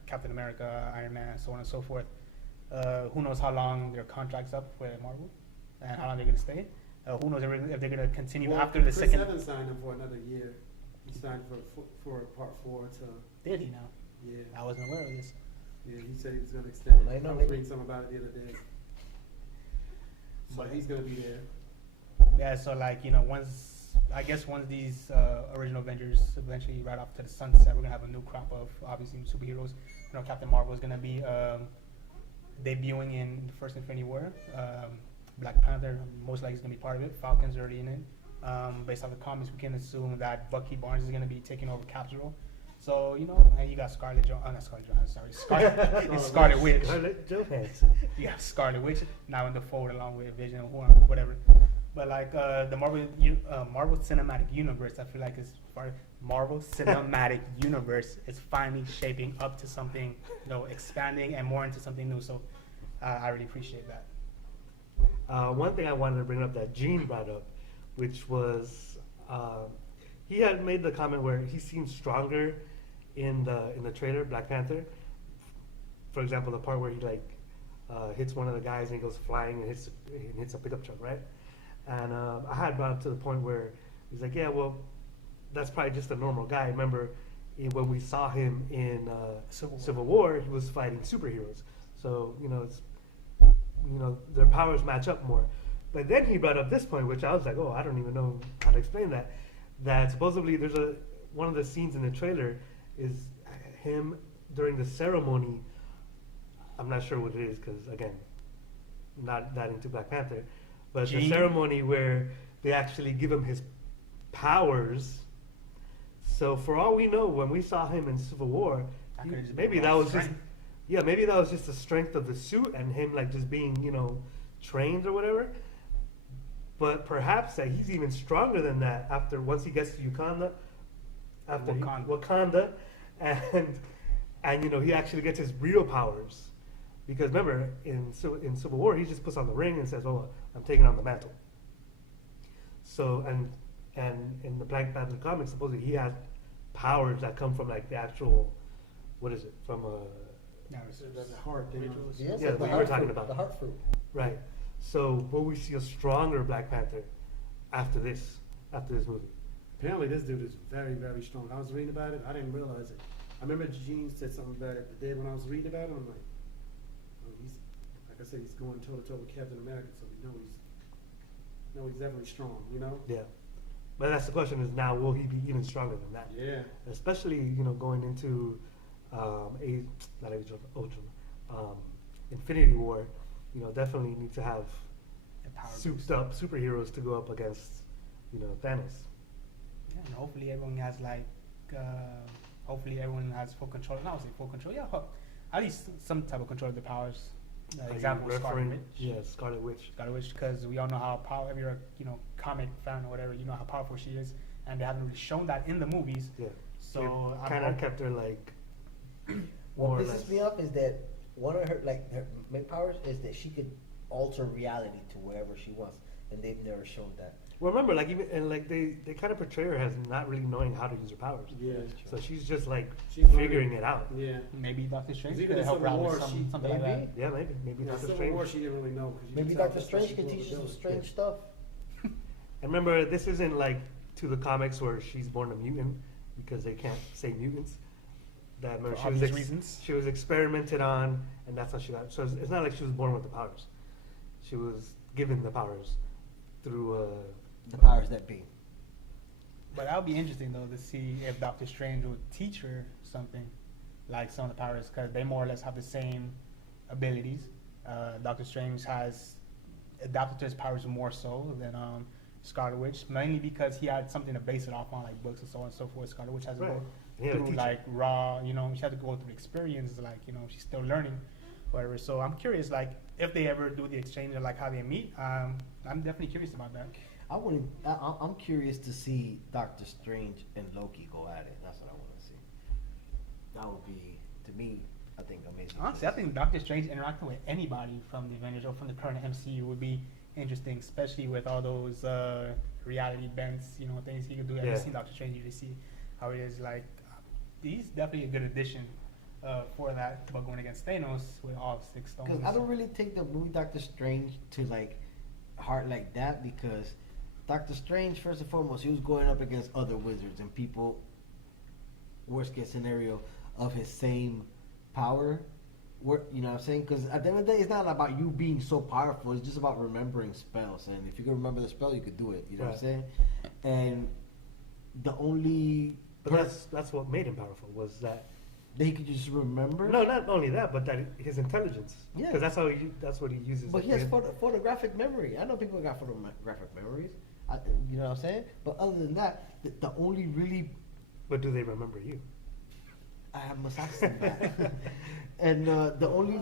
Captain America, Iron Man, so on and so forth. Who knows how long their contract's up with Marvel, and how long they're gonna stay. Who knows if they're gonna continue Well, after the Chris second. Evans signed him for another year. He signed for part 4 to, Did he now? yeah. I wasn't aware of this. Yeah, he said he was going to extend I it. know, I was maybe. reading something about it the other day. So But- he's going to be there. Yeah, so once these original Avengers eventually ride off to the sunset, we're gonna have a new crop of obviously superheroes. Captain Marvel is gonna be debuting in the first Infinity War. Black Panther most likely is gonna be part of it. Falcon's already in it. Based off the comics, we can assume that Bucky Barnes is gonna be taking over Cap's role. So and you got Scarlet Scarlet Witch. Scarlett Johansson. You have Scarlet Witch now in the fold along with Vision, whatever. But the Marvel Cinematic Universe, I feel like Marvel Cinematic Universe is finally shaping up to something, expanding and more into something new. So I really appreciate that. One thing I wanted to bring up that Gene brought up, which was he had made the comment where he seems stronger in the trailer, Black Panther. For example, the part where he hits one of the guys and he goes flying and hits a pickup truck, right? And I had brought up to the point where he's like, yeah, well, that's probably just a normal guy. Remember, when we saw him in Civil War, he was fighting superheroes. So, their powers match up more. But then he brought up this point, which I was like, oh, I don't even know how to explain that. That supposedly there's one of the scenes in the trailer is him during the ceremony. I'm not sure what it is because, again, not that into Black Panther. But the ceremony where they actually give him his powers. So for all we know, when we saw him in Civil War, maybe that was just the strength of the suit and him just being, trained or whatever. But perhaps that he's even stronger than that once he gets to Wakanda, and he actually gets his real powers. Because remember, in Civil War, he just puts on the ring and says, "Oh, I'm taking on the mantle." So, and in the Black Panther comics, supposedly he has powers that come from the actual, what is it? From That's a heart thing. Yes, Yeah, the what you were heart talking fruit, about. the heart fruit. right. So, will we see a stronger Black Panther after this movie? Apparently, this dude is very, very strong. I was reading about it. I didn't realize it. I remember Gene said something about it the day when I was reading about it. I'm like, oh, like I said, he's going toe to toe with Captain America, so we know he's definitely strong. Yeah. But that's the question: is now will he be even stronger than that? Yeah. Especially going into not Age of Ultron, Infinity War. Definitely need to have souped up superheroes to go up against Thanos. Yeah, and hopefully everyone has full control. I would say full control. Yeah, at least some type of control of their powers. Are Example: you Scarlet referring- Witch. Yeah, Scarlet Witch. Scarlet Witch, because we all know how powerful. If you're a comic fan or whatever, you know how powerful she is, and they haven't really shown that in the movies. Yeah. So I'm Kind of hoping- kept her What more or pisses less. me off is that one of her main powers is that she could alter reality to wherever she wants, and they've never shown that. Well, remember, they kind of portray her as not really knowing how to use her powers. Yeah. So she's just She's figuring learning. it out. Yeah. maybe Doctor Strange Even could in help Civil her out War, with she- something like maybe. that. Yeah, maybe Yeah, Doctor Civil Strange. War, she didn't really know. 'Cause you Maybe could tell Doctor that's what Strange she can was teach doing some with strange kids. stuff. And remember, this isn't to the comics where she's born a mutant because they can't say mutants. That remember, For obvious reasons. she was experimented on, and that's how she got. So it's not like she was born with the powers. She was given the powers through. The powers that be. But that would be interesting though to see if Doctor Strange would teach her something, like some of the powers, because they more or less have the same abilities. Doctor Strange has adapted to his powers more so than Scarlet Witch, mainly because he had something to base it off on, like books and so on and so forth. Scarlet Witch has to Right. go He had a through teacher. raw, she had to go through experiences, she's still learning. whatever. So I'm curious, like, if they ever do the exchange or like how they meet. I'm definitely curious about that. I'm curious to see Doctor Strange and Loki go at it. That's what I want to see. That would be, to me, I think amazing. Honestly, I think Doctor Strange interacting with anybody from the Avengers or from the current MCU would be interesting, especially with all those reality bends, things he could do. Have you seen Doctor Strange? You just see how he is. Like, he's definitely a good addition for that. But going against Thanos with all 6 stones. Because I don't really take the movie Doctor Strange to like heart like that, because Doctor Strange, first and foremost, he was going up against other wizards and people, worst case scenario, of his same power. You know what I'm saying? Because at the end of the day, it's not about you being so powerful. It's just about remembering spells. And if you can remember the spell, you could do it. You know what I'm saying? And the only... But that's what made him powerful, was that he could just remember. No, not only that, but that his intelligence. Yeah. Because that's what he uses. But he has photographic memory. I know people got photographic memories. You know what I'm saying? But other than that, the only really... But do they remember you? I must ask them that. And the only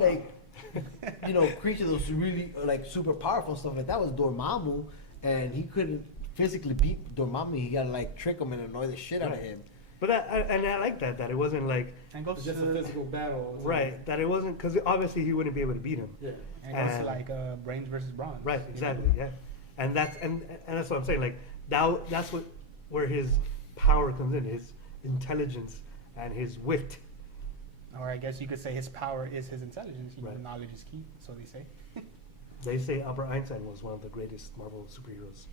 creature that was really super powerful and stuff like that was Dormammu, and he couldn't physically beat Dormammu. He gotta trick him and annoy the shit out of him. But I like that it wasn't like it's just a physical battle. Right, that it wasn't, because obviously he wouldn't be able to beat him. Yeah, and it goes to like brains versus brawn. Right, exactly, yeah, and that's what I'm saying. Like that's where his power comes in, his intelligence and his wit. Or I guess you could say his power is his intelligence. Knowledge is key, so they say. They say Albert Einstein was one of the greatest Marvel superheroes.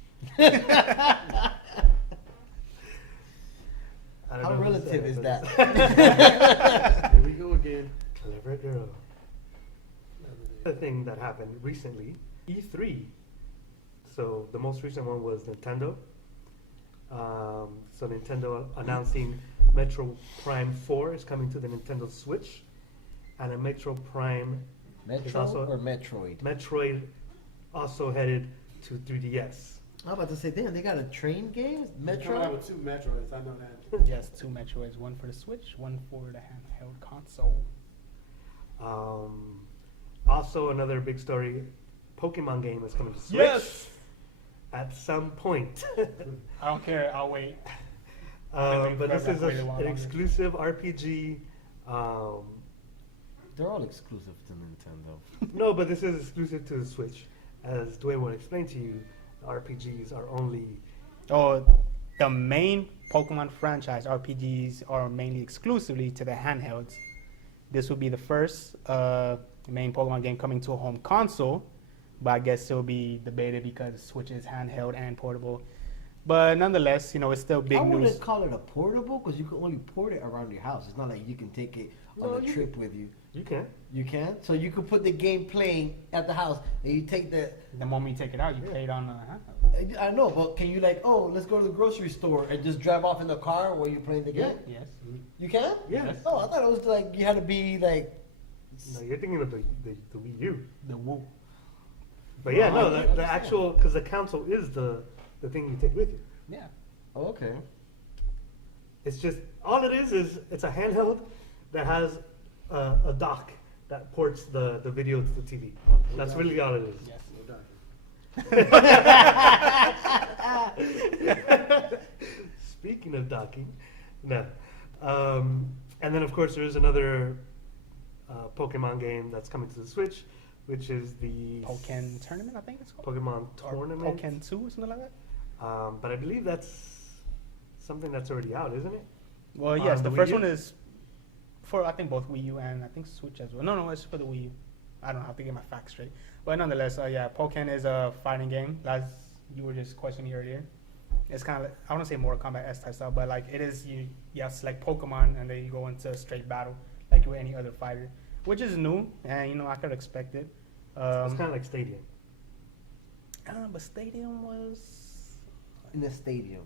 How relative is that? Here we go again. Clever girl. The thing that happened recently, E3. So the most recent one was Nintendo. So Nintendo announcing Metro Prime 4 is coming to the Nintendo Switch, and a Metro Prime is also or Metroid. Metroid also headed to 3DS. I'm about to say, damn, they got a train game? Metro? Metro? With 2 Metroids, I know that. Yes, 2 Metroids, one for the Switch, one for the handheld console. Also, another big story, Pokemon game is coming to Switch. Yes! At some point. I don't care, I'll wait. But this is an exclusive RPG. They're all exclusive to Nintendo. No, but this is exclusive to the Switch. As Dwayne will explain to you, RPGs are only... Oh, the main Pokemon franchise RPGs are mainly exclusively to the handhelds. This will be the first main Pokemon game coming to a home console, but I guess it'll be debated because Switch is handheld and portable. But nonetheless, it's still big news. I wouldn't call it a portable, because you can only port it around your house. It's not like you can take it on a trip with you. You can. You can? So you could put the game playing at the house, and you take the moment you take it out, you play it on handheld. I know, but can you let's go to the grocery store and just drive off in the car while you're playing the game? Yes. You can? Yes. Oh, I thought it was you had to be No, you're thinking of the Wii U. The Woo. But yeah, no, the actual, because the console is the thing you take with you. Yeah. Oh, okay. It's just, all it is it's a handheld that has a dock that ports the video to the TV. That's really all it is. Yes. Speaking of docking, no. And then, of course, there is another Pokemon game that's coming to the Switch, which is the Pokken Tournament, I think it's called. Pokemon Tournament. Pokken 2 or something like that. But I believe that's something that's already out, isn't it? Well, yes, the Wii first U? one is for, I think, both Wii U and I think Switch as well. No, it's for the Wii U. I don't have to get my facts straight. But nonetheless, yeah, Pokken is a fighting game, as you were just questioning me earlier. It's kind of like, I don't say Mortal Kombat S type style, but it is, you have to select Pokemon and then you go into a straight battle like with any other fighter, which is new, and I could expect it. It's kind of like Stadium. But Stadium was... In the stadium.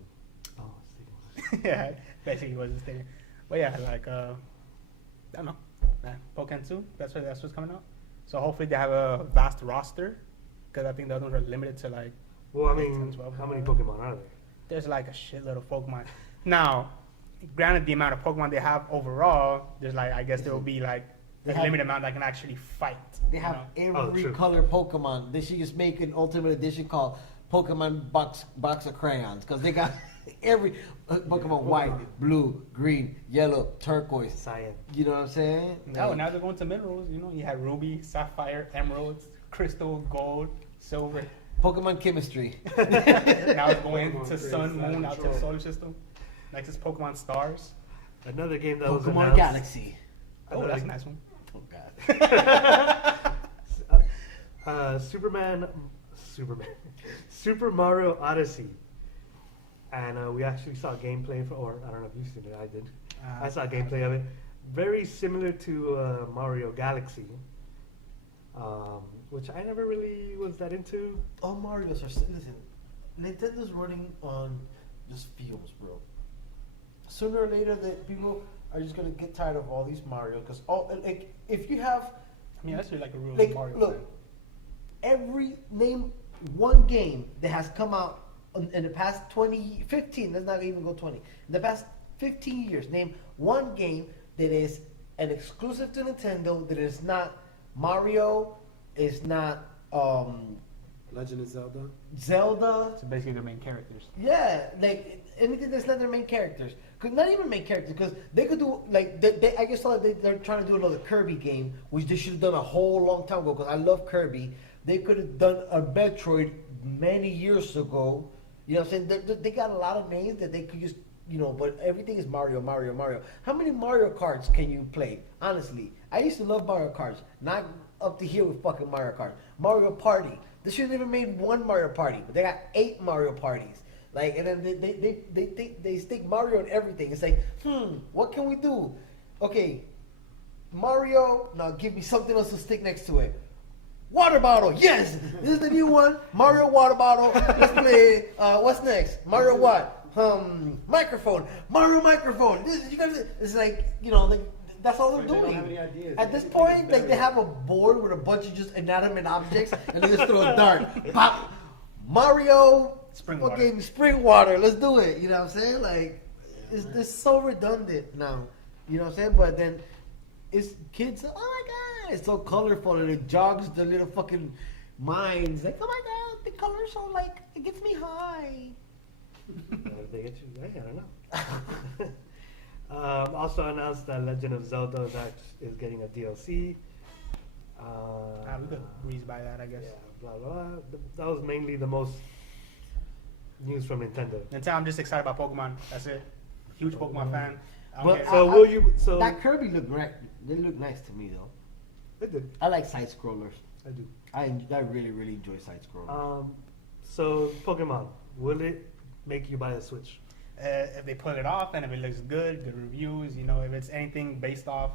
Oh, Stadium. Yeah, basically it was a Stadium. But yeah, I don't know. Pokken 2, that's what's coming out. So hopefully they have a vast roster, because I think the other ones are limited to Well, I 10, mean, 12 how many Pokemon are there? there's a shitload of Pokemon. Now, granted the amount of Pokemon they have overall, there's I guess there will be There's They a have- limited amount that can actually fight. They you have know? every true. color Pokemon. They should just make an Ultimate Edition called Pokemon box of crayons because they got every Pokemon white, Pokemon. blue, green, yellow, turquoise. Cyan. You know what I'm saying? No, now they're going to minerals. You know, you had ruby, sapphire, emeralds, crystal, gold, silver. Pokemon chemistry. Now it's going Pokemon to crazy, sun, out of moon, out to the control. solar system. Next is Pokemon Stars. Another game that was Pokemon announced. Galaxy. Oh, that's a nice one. Oh God. Super Mario Odyssey, and we actually saw gameplay for, or I don't know if you've seen it. I did. I saw gameplay of it. Very similar to Mario Galaxy, which I never really was that into. All Mario's are listen. Nintendo's running on just fumes, bro. Sooner or later, that people are just gonna get tired of all these Mario because all like if you have I mean, that's really like a real like Mario look, fan. every name one game that has come out in the past 15, let's not even go 20, in the past 15 years, name one game that is an exclusive to Nintendo that is not Mario, is not Legend of Zelda. Zelda. So basically, the main characters. Yeah, like anything that's not their main characters. Cause not even main characters, because they could do like I just saw that they're trying to do another Kirby game, which they should have done a whole long time ago. Because I love Kirby. They could have done a Metroid many years ago. You know what I'm saying? They got a lot of names that they could just, but everything is Mario, Mario, Mario. How many Mario Karts can you play? Honestly, I used to love Mario Karts. Not up to here with fucking Mario Kart. Mario Party. They should have never made one Mario Party, but they got 8 Mario Parties. Like, and then they stick Mario in everything. It's like, what can we do? Okay, Mario. Now give me something else to stick next to it. Water bottle. Yes, this is the new one. Mario water bottle. Let's play. What's next? Mario what? Microphone. Mario microphone. It's like that's all they're Like they don't doing. have any ideas. At this Everything is point, like better. they have a board with a bunch of just inanimate objects, and they just throw a dart. Pop. Mario. Spring fucking water. spring water. Let's do it. You know what I'm saying? Like, it's so redundant now. You know what I'm saying? But then it's kids. Oh my god, it's so colorful and it jogs the little fucking minds. Like, oh my god, the colors are like it gets me high. They get you. I don't know. Also announced that Legend of Zelda that is getting a DLC. We could breeze by that, I guess. Yeah, blah blah blah. That was mainly the most news from Nintendo. Until I'm just excited about Pokemon. That's it. Huge Pokemon fan. I don't But care. So will you? So That Kirby looked great. They look nice to me though. it did. I like side scrollers. I do. I really enjoy side scrollers. So Pokemon, will it make you buy a Switch? If they pull it off and if it looks good reviews, if it's anything based off,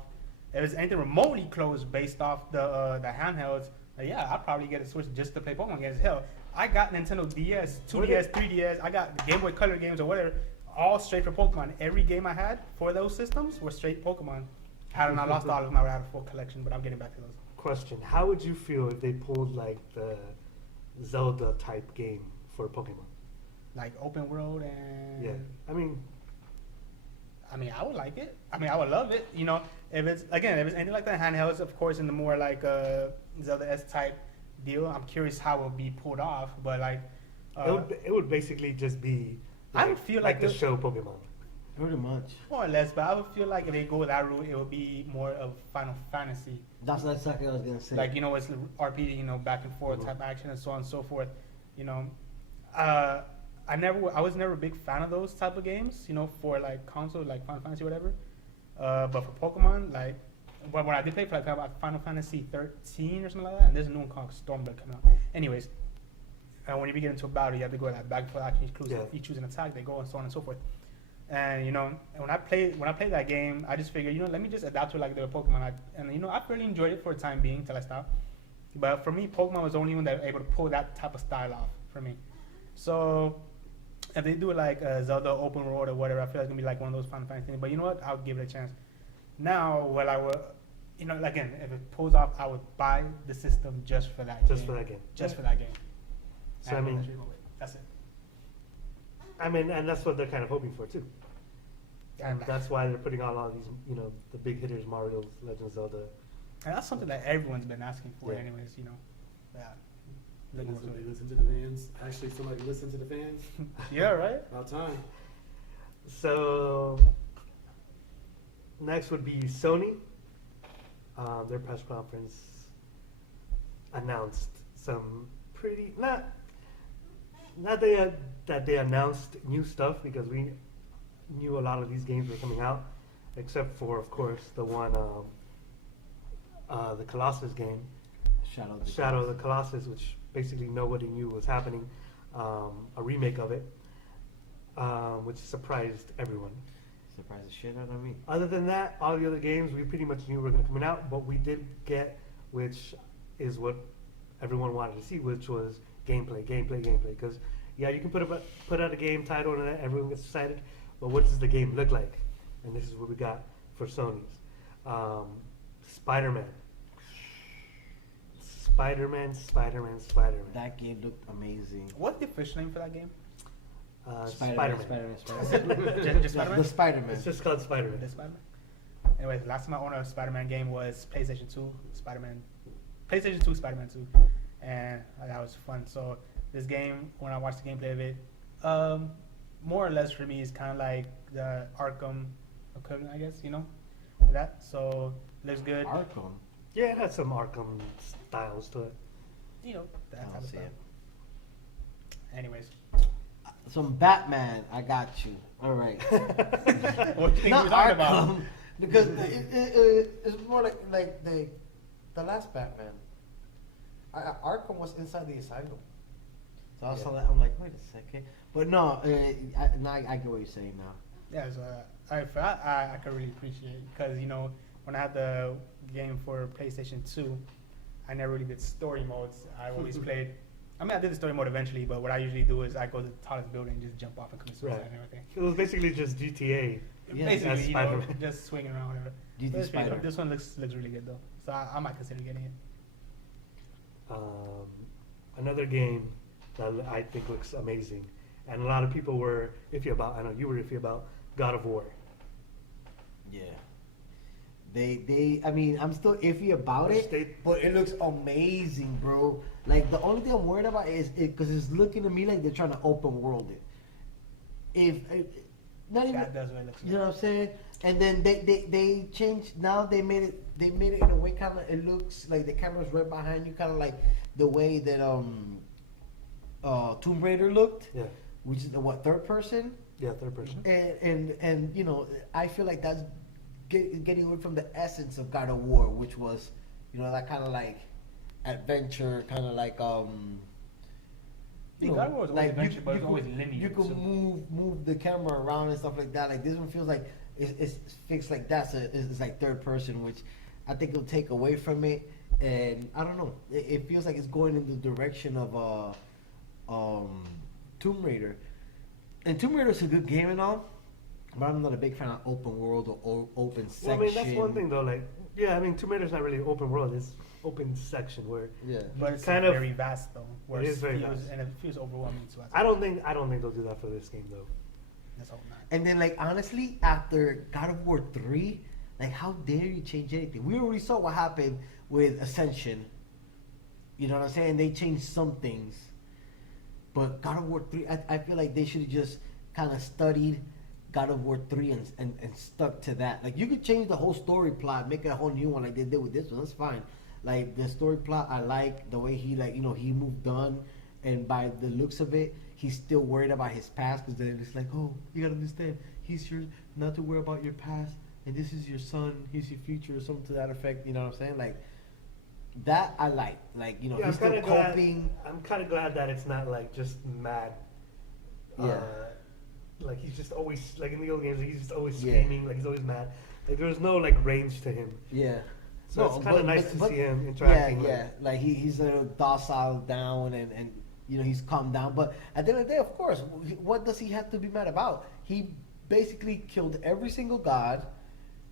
if it's anything remotely close based off the handhelds, yeah, I'd probably get a Switch just to play Pokemon games. Hell, I got Nintendo DS, 2DS, 3DS, I got Game Boy Color games or whatever, all straight for Pokemon. Every game I had for those systems were straight Pokemon. Had I not lost all of them, I would have a full collection, but I'm getting back to those. Question: how would you feel if they pulled like the Zelda type game for Pokemon? Like open world and Yeah, I mean, I would like it. I would love it. If it's anything like that, handhelds, of course, in the more like Zelda S type deal. I'm curious how it will be pulled off, but like, it would basically just be. I would feel like the the- show Pokemon. Pretty much. more or less. But I would feel like if they go that route, it would be more of Final Fantasy. That's exactly what I was gonna say. Like it's RPG, back and forth Mhm. type action and so on and so forth. I was never a big fan of those type of games. For like console, like Final Fantasy, whatever. But for Pokemon, like when I did play for like Final Fantasy 13 or something like that, and there's a new one called Stormblood coming out. Anyways, when you get into a battle, you have to go like back for action. You choose an attack, they go and so on and so forth. And when I played that game, I just figured, let me just adapt to like the Pokemon. I really enjoyed it for the time being till I stopped. But for me, Pokemon was the only one that was able to pull that type of style off for me. So if they do like Zelda open world or whatever, I feel like it's gonna be like one of those Final Fantasy things. But you know what? I'll give it a chance. Now, I will, again, if it pulls off, I would buy the system just for that. Just game. for that game. Just for that game. So And that's it. And that's what they're kind of hoping for too. And That's why they're putting out all these, the big hitters: Mario, Legend of Zelda, And that's something that everyone's been asking for, Yeah. anyways. Yeah. Looking forward to it. Listen to the fans. Actually, somebody listen to the fans. Yeah, right. About time. So next would be Sony. Their press conference announced some pretty not that they announced new stuff, because we knew a lot of these games were coming out, except for, of course, the one the Colossus game, Shadow of the Colossus, which basically nobody knew was happening. A remake of it, which surprised everyone. Surprised the shit out of me. Other than that, all the other games we pretty much knew were going to come out, but we did get, which is what everyone wanted to see, which was gameplay. Because yeah, you can put out a game title and everyone gets excited, but what does the game look like? And this is what we got for Sony's. Spider-Man. That game looked amazing. What's the official name for that game? Spider-Man. Just Spider-Man? The Spider-Man. It's just called Spider-Man. Just Spider-Man. Anyways, last time I owned a Spider-Man game was PlayStation 2 Spider-Man 2, and that was fun. So this game, when I watched the gameplay of it, more or less for me is kind of like the Arkham equivalent, I guess. That. So looks good. Arkham. Yeah, it has some Arkham styles to it. That I type don't of see stuff. it. Anyways, Some Batman. I got you. All right. what do you think Not we're talking Arkham, about? because it's more like the last Batman. Arkham was inside the asylum. So I saw that. I'm like, wait a second. But no, now I get what you're saying now. Yeah, so I could really appreciate it because when I had the game for PlayStation 2, I never really did story modes. I always played. I did the story mode eventually, but what I usually do is I go to the tallest building and just jump off and commit suicide Right. and everything. It was basically just GTA. Yeah. Basically, As Spider-Man. just swinging around whatever. GT But it's pretty Spider. cool. This one looks really good though, so I might consider getting it. Another game that I think looks amazing, and a lot of people were iffy about. I know you were iffy about God of War. Yeah. I mean, I'm still iffy about Which it, but it looks amazing, bro. Like, the only thing I'm worried about is because it's looking to me like they're trying to open world it. Not even, That does what it looks like. you know what I'm saying? And then they changed, now they made it in a way kind of, it looks like the camera's right behind you, kind of like the way that Tomb Raider looked, Yeah, which is the, third person? third person. And I feel like that's getting away from the essence of God of War, which was, that kind of like adventure, kind of like God of War was always adventure, but it's always linear, You can so- move the camera around and stuff like that. Like, this one feels like it's fixed like that, so it's like third person, which I think it'll take away from it. And I don't know, it feels like it's going in the direction of Tomb Raider. And Tomb Raider is a good game and all, but I'm not a big fan of open world or open section. Well, I mean, that's one thing though. Like, yeah, I mean, Tomb Raider's not really open world. It's open section where Yeah. But it's kind of- very vast though. Where It is very feels, vast. and it feels overwhelming too. I don't think they'll do that for this game though. Let's hope not. And then, like, honestly, after God of War 3, like, how dare you change anything? We already saw what happened with Ascension. You know what I'm saying? They changed some things. But God of War 3, I feel like they should have just kind of studied God of War 3 and stuck to that. Like, you could change the whole story plot, make it a whole new one like they did with this one. That's fine. Like, the story plot, I like the way he, like, he moved on. And by the looks of it, he's still worried about his past, because then it's like, oh, you gotta understand, he's yours, not to worry about your past, and this is your son, he's your future, or something to that effect. You know what I'm saying? Like, that I like. Like, Yeah, he's still coping. I'm kind of glad that it's not like just mad. Yeah. Like he's just always like in the old games. Like he's just always Yeah. screaming. Like he's always mad. Like there's no like range to him. Yeah. So it's kind of nice to see him interacting. Yeah, like he's a little docile down, and he's calmed down. But at the end of the day, of course, what does he have to be mad about? He basically killed every single god,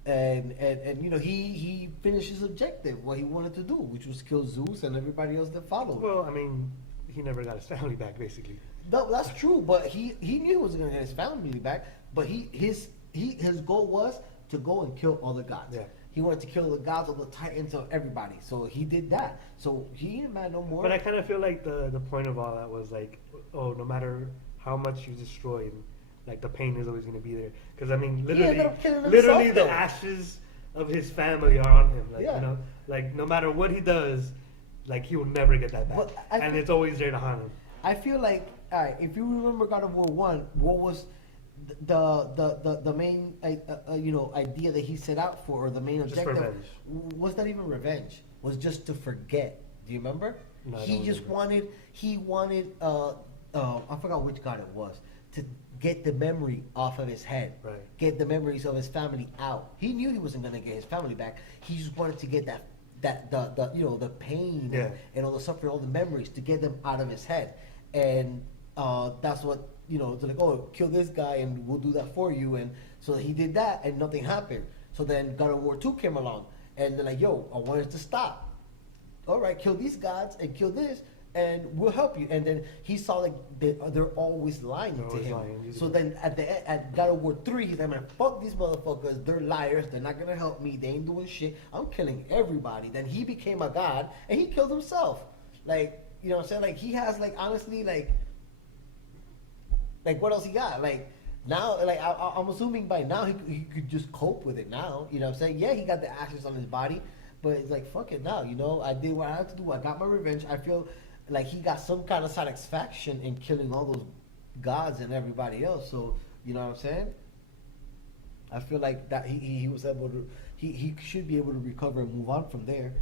and he finished his objective, what he wanted to do, which was kill Zeus and everybody else that followed. Well, I mean, he never got his family back, basically. No, that's true, but he knew he was going to get his family back. But his goal was to go and kill all the gods. Yeah. He wanted to kill the gods of the titans of everybody. So he did that. So he ain't mad no more. But I kind of feel like the point of all that was like, oh, no matter how much you destroy him, like the pain is always going to be there. Because I mean, ended up killing literally himself, the though. ashes of his family are on him. Like Yeah. you know, like no matter what he does, like he will never get that back, But I and feel- it's always there to haunt him. I feel like, all right, if you remember God of War 1, what was the main idea that he set out for, or the main Just objective? revenge. Was not even revenge. Was just to forget. Do you remember? No, I he don't just remember. wanted I forgot which god it was, to get the memory off of his head. Right. Get the memories of his family out. He knew he wasn't gonna get his family back. He just wanted to get the pain Yeah. and all the suffering, all the memories, to get them out of his head. And that's what, it's like, oh, kill this guy and we'll do that for you. And so he did that and nothing happened. So then God of War 2 came along and they're like, yo, I want it to stop. All right, kill these gods and kill this and we'll help you. And then he saw like they're always lying They're to always him. lying. So then at God of War 3, he's like, man, fuck these motherfuckers. They're liars. They're not gonna help me. They ain't doing shit. I'm killing everybody. Then he became a god and he killed himself. Like, you know what I'm saying? Like he has like honestly like what else he got? Like now, like I'm assuming by now he could just cope with it now. You know what I'm saying? Yeah, he got the ashes on his body, but it's like fuck it now. I did what I had to do. I got my revenge. I feel like he got some kind of satisfaction in killing all those gods and everybody else. So you know what I'm saying? I feel like that he was able to. He should be able to recover and move on from there.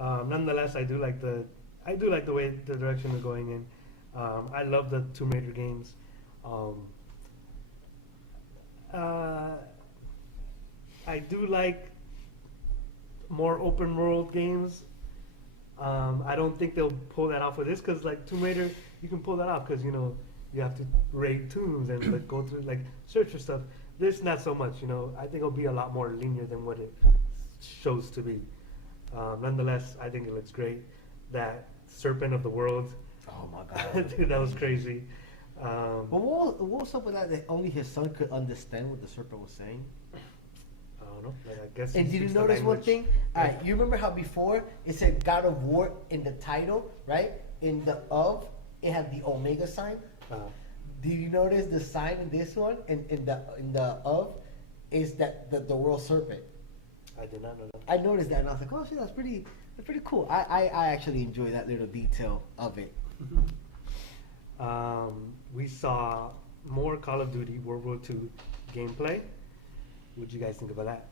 Nonetheless, I do like the way the direction they're going in. I love the Tomb Raider games. I do like more open world games. I don't think they'll pull that off with this because, like Tomb Raider, you can pull that off because you have to raid tombs and like go through like search for stuff. This not so much. I think it'll be a lot more linear than what it shows to be. Nonetheless, I think it looks great. That Serpent of the World, Oh my god. dude, that was crazy. But what was up with that? That only his son could understand what the serpent was saying. I don't know. Like, I guess. And he did you speaks the notice one language. thing? Alright, you remember how before it said God of War in the title, right? In the of, it had the Omega sign. Did you notice the sign in this one? In the of, is that the world serpent? I did not know that. I noticed that and I was like, oh shit, that's pretty cool. I actually enjoy that little detail of it. We saw more Call of Duty World War II gameplay. What'd you guys think about that?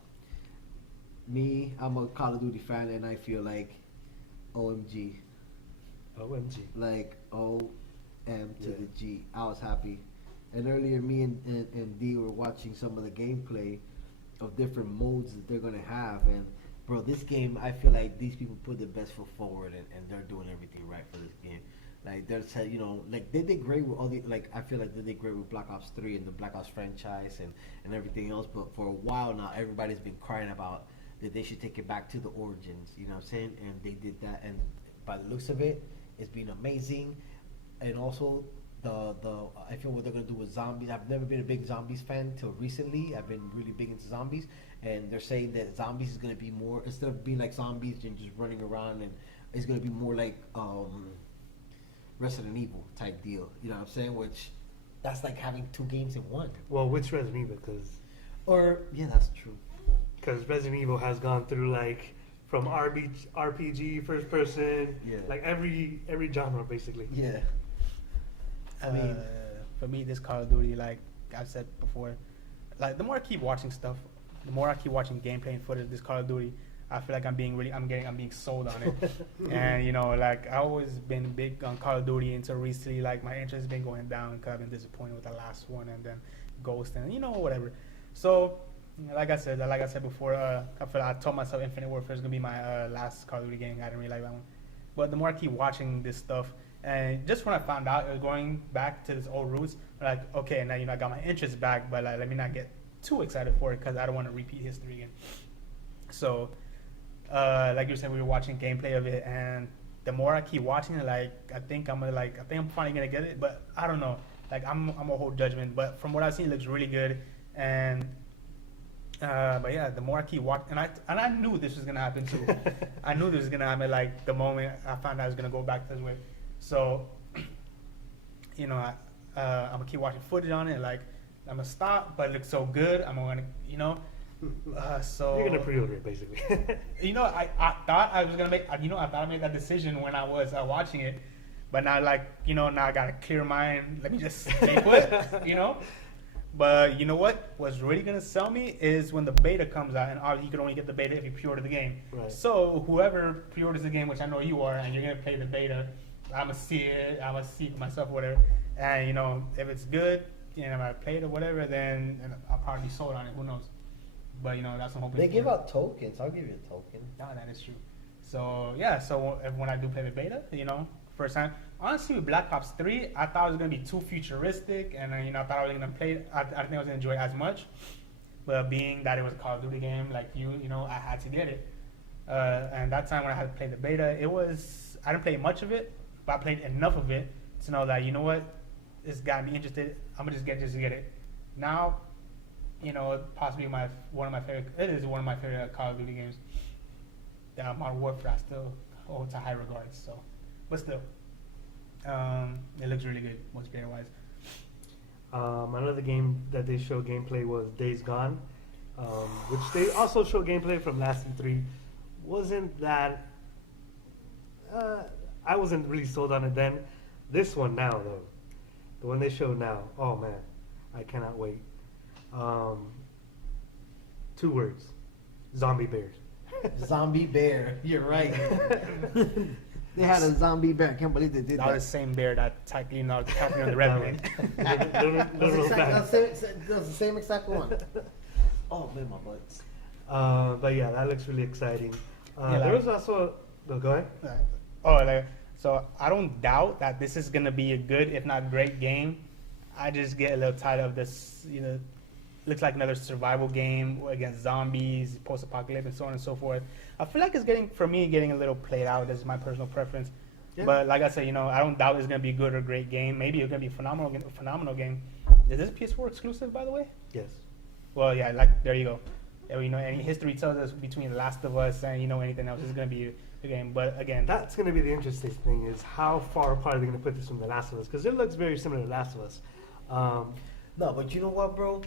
Me, I'm a Call of Duty fan and I feel like OMG. OMG. Like O M to Yeah. the G. I was happy. And earlier me and D were watching some of the gameplay of different modes that they're gonna have, and bro, this game, I feel like these people put their best foot forward and they're doing everything right for this game. Like they're like they did great with all the, like I feel like they did great with Black Ops 3 and the Black Ops franchise and everything else, but for a while now everybody's been crying about that they should take it back to the origins, you know what I'm saying? And they did that, and by the looks of it, it's been amazing. And also I feel what they're gonna do with zombies. I've never been a big zombies fan till recently. I've been really big into zombies, and they're saying that zombies is gonna be more, instead of being like zombies and just running around, and it's gonna be more like Resident Evil type deal. You know what I'm saying? Which that's like having two games in one. Well, which Resident Evil? Or yeah, that's true. Because Resident Evil has gone through like from RPG, first person, Yeah. like every genre basically. Yeah. I mean, for me, this Call of Duty, like I've said before, like the more I keep watching stuff, the more I keep watching gameplay and footage of this Call of Duty, I feel like I'm being sold on it. And like I always been big on Call of Duty until recently, like my interest has been going down because I've been disappointed with the last one and then Ghost and whatever. So like I said before, I feel like I told myself Infinite Warfare is gonna be my last Call of Duty game. I didn't really like that one, but the more I keep watching this stuff, and just when I found out it was going back to its old roots, I'm like, okay, now I got my interest back, but like, let me not get too excited for it because I don't want to repeat history again. So, like you said, we were watching gameplay of it, and the more I keep watching it, like I think I'm finally gonna get it, but I don't know. Like I'm a whole judgment, but from what I've seen, it looks really good, and But yeah, the more I keep watching, and I knew this was gonna happen too. I knew this was gonna happen. Like the moment I found out I was gonna go back this way, so I'm gonna keep watching footage on it. Like I'm gonna stop, but it looks so good. I'm gonna, so You're gonna pre-order it, basically. I thought I was gonna make. I thought I made that decision when I was watching it, but now now I got a clear mind. Let me just stay put, But you know what? What's really gonna sell me is when the beta comes out, and obviously you can only get the beta if you pre-order the game. Right. So whoever pre-orders the game, which I know you are, and you're gonna play the beta, I'm gonna see it. I'm gonna see it myself, whatever. And if it's good, if I play it or whatever, then I'll probably be sold on it. Who knows? But that's what I'm hoping. They give out tokens. I'll give you a token. No, that is true. So yeah, so when I do play the beta, first time. Honestly, with Black Ops 3, I thought it was gonna be too futuristic, and I thought I was gonna play it. I didn't think I was gonna enjoy it as much. But being that it was a Call of Duty game, like I had to get it. And that time when I had to play the beta, I didn't play much of it, but I played enough of it to know that it's got me interested. I'm gonna just get it. Now, possibly one of my favorite Call of Duty games. Modern Warfare I still hold to high regards. So, but still, it looks really good, multiplayer wise. Another game that they showed gameplay was Days Gone, which they also showed gameplay from last E3. Wasn't that? I wasn't really sold on it then. This one now, though, the one they showed now, oh man, I cannot wait. 2 words: zombie bears. Zombie bear. You're right. They had a zombie bear. I can't believe they did Not that. the same bear that tapped me on the red. That's the same exact one. Oh man, my butts. But yeah, that looks really exciting. There was also. Go ahead. So I don't doubt that this is gonna be a good, if not great, game. I just get a little tired of this. Looks like another survival game against zombies, post-apocalypse, and so on and so forth. I feel like it's getting a little played out. This is my personal preference. Yeah. But like I said, I don't doubt it's gonna be a good or great game. Maybe it's gonna be a phenomenal game. Is this PS4 exclusive, by the way? Yes. Well, yeah. There you go. Any history tells us between The Last of Us and anything else is gonna be a game. But again, that's gonna be the interesting thing is how far apart are they gonna put this from The Last of Us? Because it looks very similar to The Last of Us. No, but you know what, bro?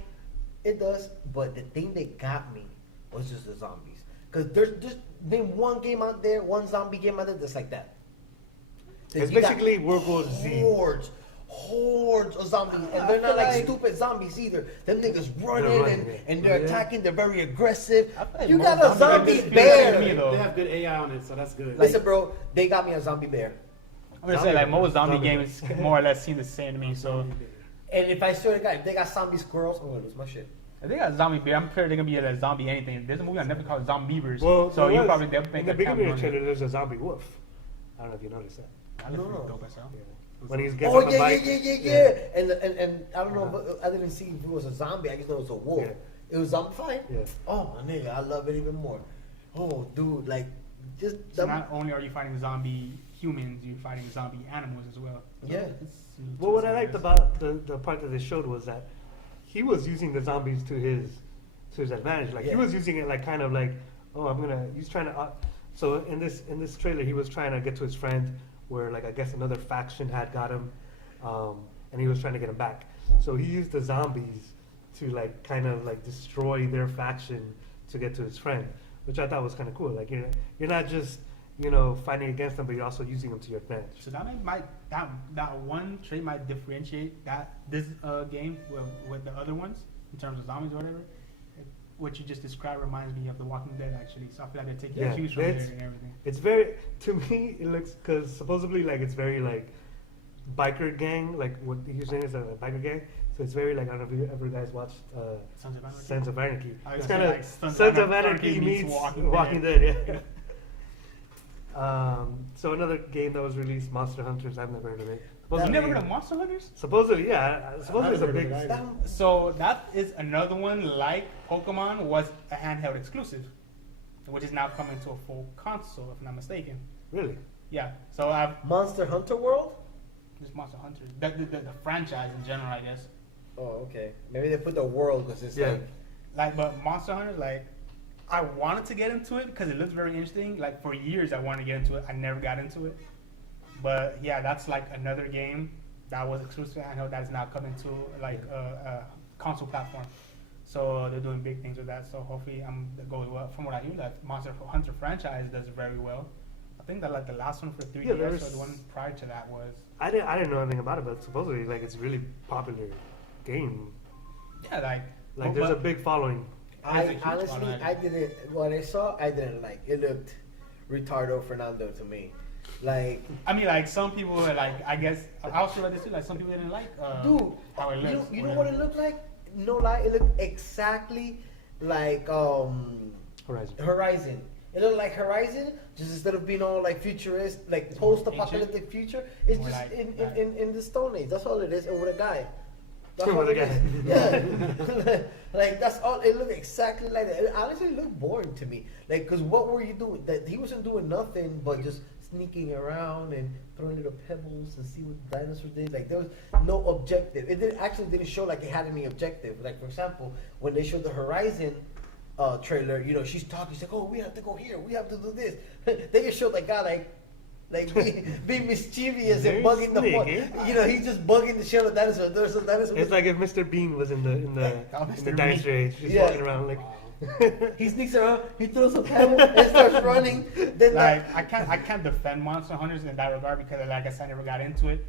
It does. But the thing that got me was just the zombies. Because there's just name one game out there, one zombie game out there that's like that. It's basically World War Z. Hordes of zombies, and they're not like stupid zombies either. Them niggas running and they're attacking. They're very aggressive. You got a zombie bear. They have good AI on it, so that's good. Listen, bro, they got me a zombie bear. I'm gonna say most zombie games more or less seem the same to me. So, and if I swear to God, if they got zombie squirrels, I'm gonna lose my shit. If they got zombie bear, I'm sure they're gonna be a zombie anything. There's a movie on Netflix called Zombie Beavers. Well, so you probably in the beginning of the trailer, there's a zombie wolf. I don't know if you noticed that. I look pretty dope as hell. Yeah. When he's getting on the bike. Yeah. And I don't know, but I didn't see if it was a zombie. I just know it was a wolf. Yeah. It was zombified. Yeah. Oh my nigga, I love it even more. Oh dude, like just. So not only are you fighting zombie humans, you're fighting zombie animals as well. Yeah. Well, what I liked about the part that they showed was that he was using the zombies to his advantage. Like he was using it like kind of like, he's trying to. So in this trailer, he was trying to get to his friend, where like I guess another faction had got him, and he was trying to get him back. So he used the zombies to like kind of like destroy their faction to get to his friend, which I thought was kind of cool. Like you're not just fighting against them, but you're also using them to your advantage. So that one trait might differentiate this game with the other ones in terms of zombies or whatever. What you just described reminds me of The Walking Dead, actually. So I feel like they're taking cues from there and everything. It's very, to me, it looks, because supposedly, like, it's very, like, biker gang, like, what he's saying is a biker gang. So it's very, like, I don't know if you ever guys watched Sons of Anarchy. It's kind of like Sons of Anarchy meets Walking Dead, yeah. So another game that was released, Monster Hunters, I've never heard of it. You've never heard of Monster Hunters? Supposedly, yeah. Supposedly it's a big... So that is another one, like Pokemon, was a handheld exclusive, which is now coming to a full console, if I'm not mistaken. Really? Yeah. So I've... Monster Hunter World? Just Monster Hunters. The franchise in general, I guess. Oh, okay. Maybe they put the world because it's like... but Monster Hunter, like, I wanted to get into it because it looks very interesting. Like, for years I wanted to get into it. I never got into it. But yeah, that's like another game that was exclusive. I know that's now coming to like a console platform. So they're doing big things with that. So hopefully it goes well. From what I hear, that Monster Hunter franchise does very well. I think that like the last one for 3DS or the one prior to that was. I didn't know anything about it, but supposedly like it's a really popular game. Yeah, like there's a big following. I honestly, I didn't. What I saw, I didn't like. It looked retardo Fernando to me. Like, I mean, like some people were like, I guess I also read this too. Like some people didn't like dude, how it looks. you know what it looked like? No lie, it looked exactly like Horizon. It looked like Horizon, just instead of being all like futurist, like post-apocalyptic future, it's More just like in the Stone Age. That's all it is, and with a guy. That's all With a it is. guy. Yeah, like that's all. It looked exactly like that. It honestly looked boring to me. Like, because what were you doing? That he wasn't doing nothing but just sneaking around and throwing little pebbles and see what dinosaurs did. Like, there was no objective. It didn't show like it had any objective. Like, for example, when they showed the Horizon trailer, you know, she's talking. She's like, "Oh, we have to go here. We have to do this." They just showed that guy like being mischievous and bugging the fun. You know, he's just bugging the shit out of dinosaurs. There's some dinosaurs. It's like if Mr. Bean was in the Mr. dinosaur age, just Yeah. walking around like. He sneaks around, he throws a pebble and starts running. Then Like I can't defend Monster Hunters in that regard because, like I said, I never got into it.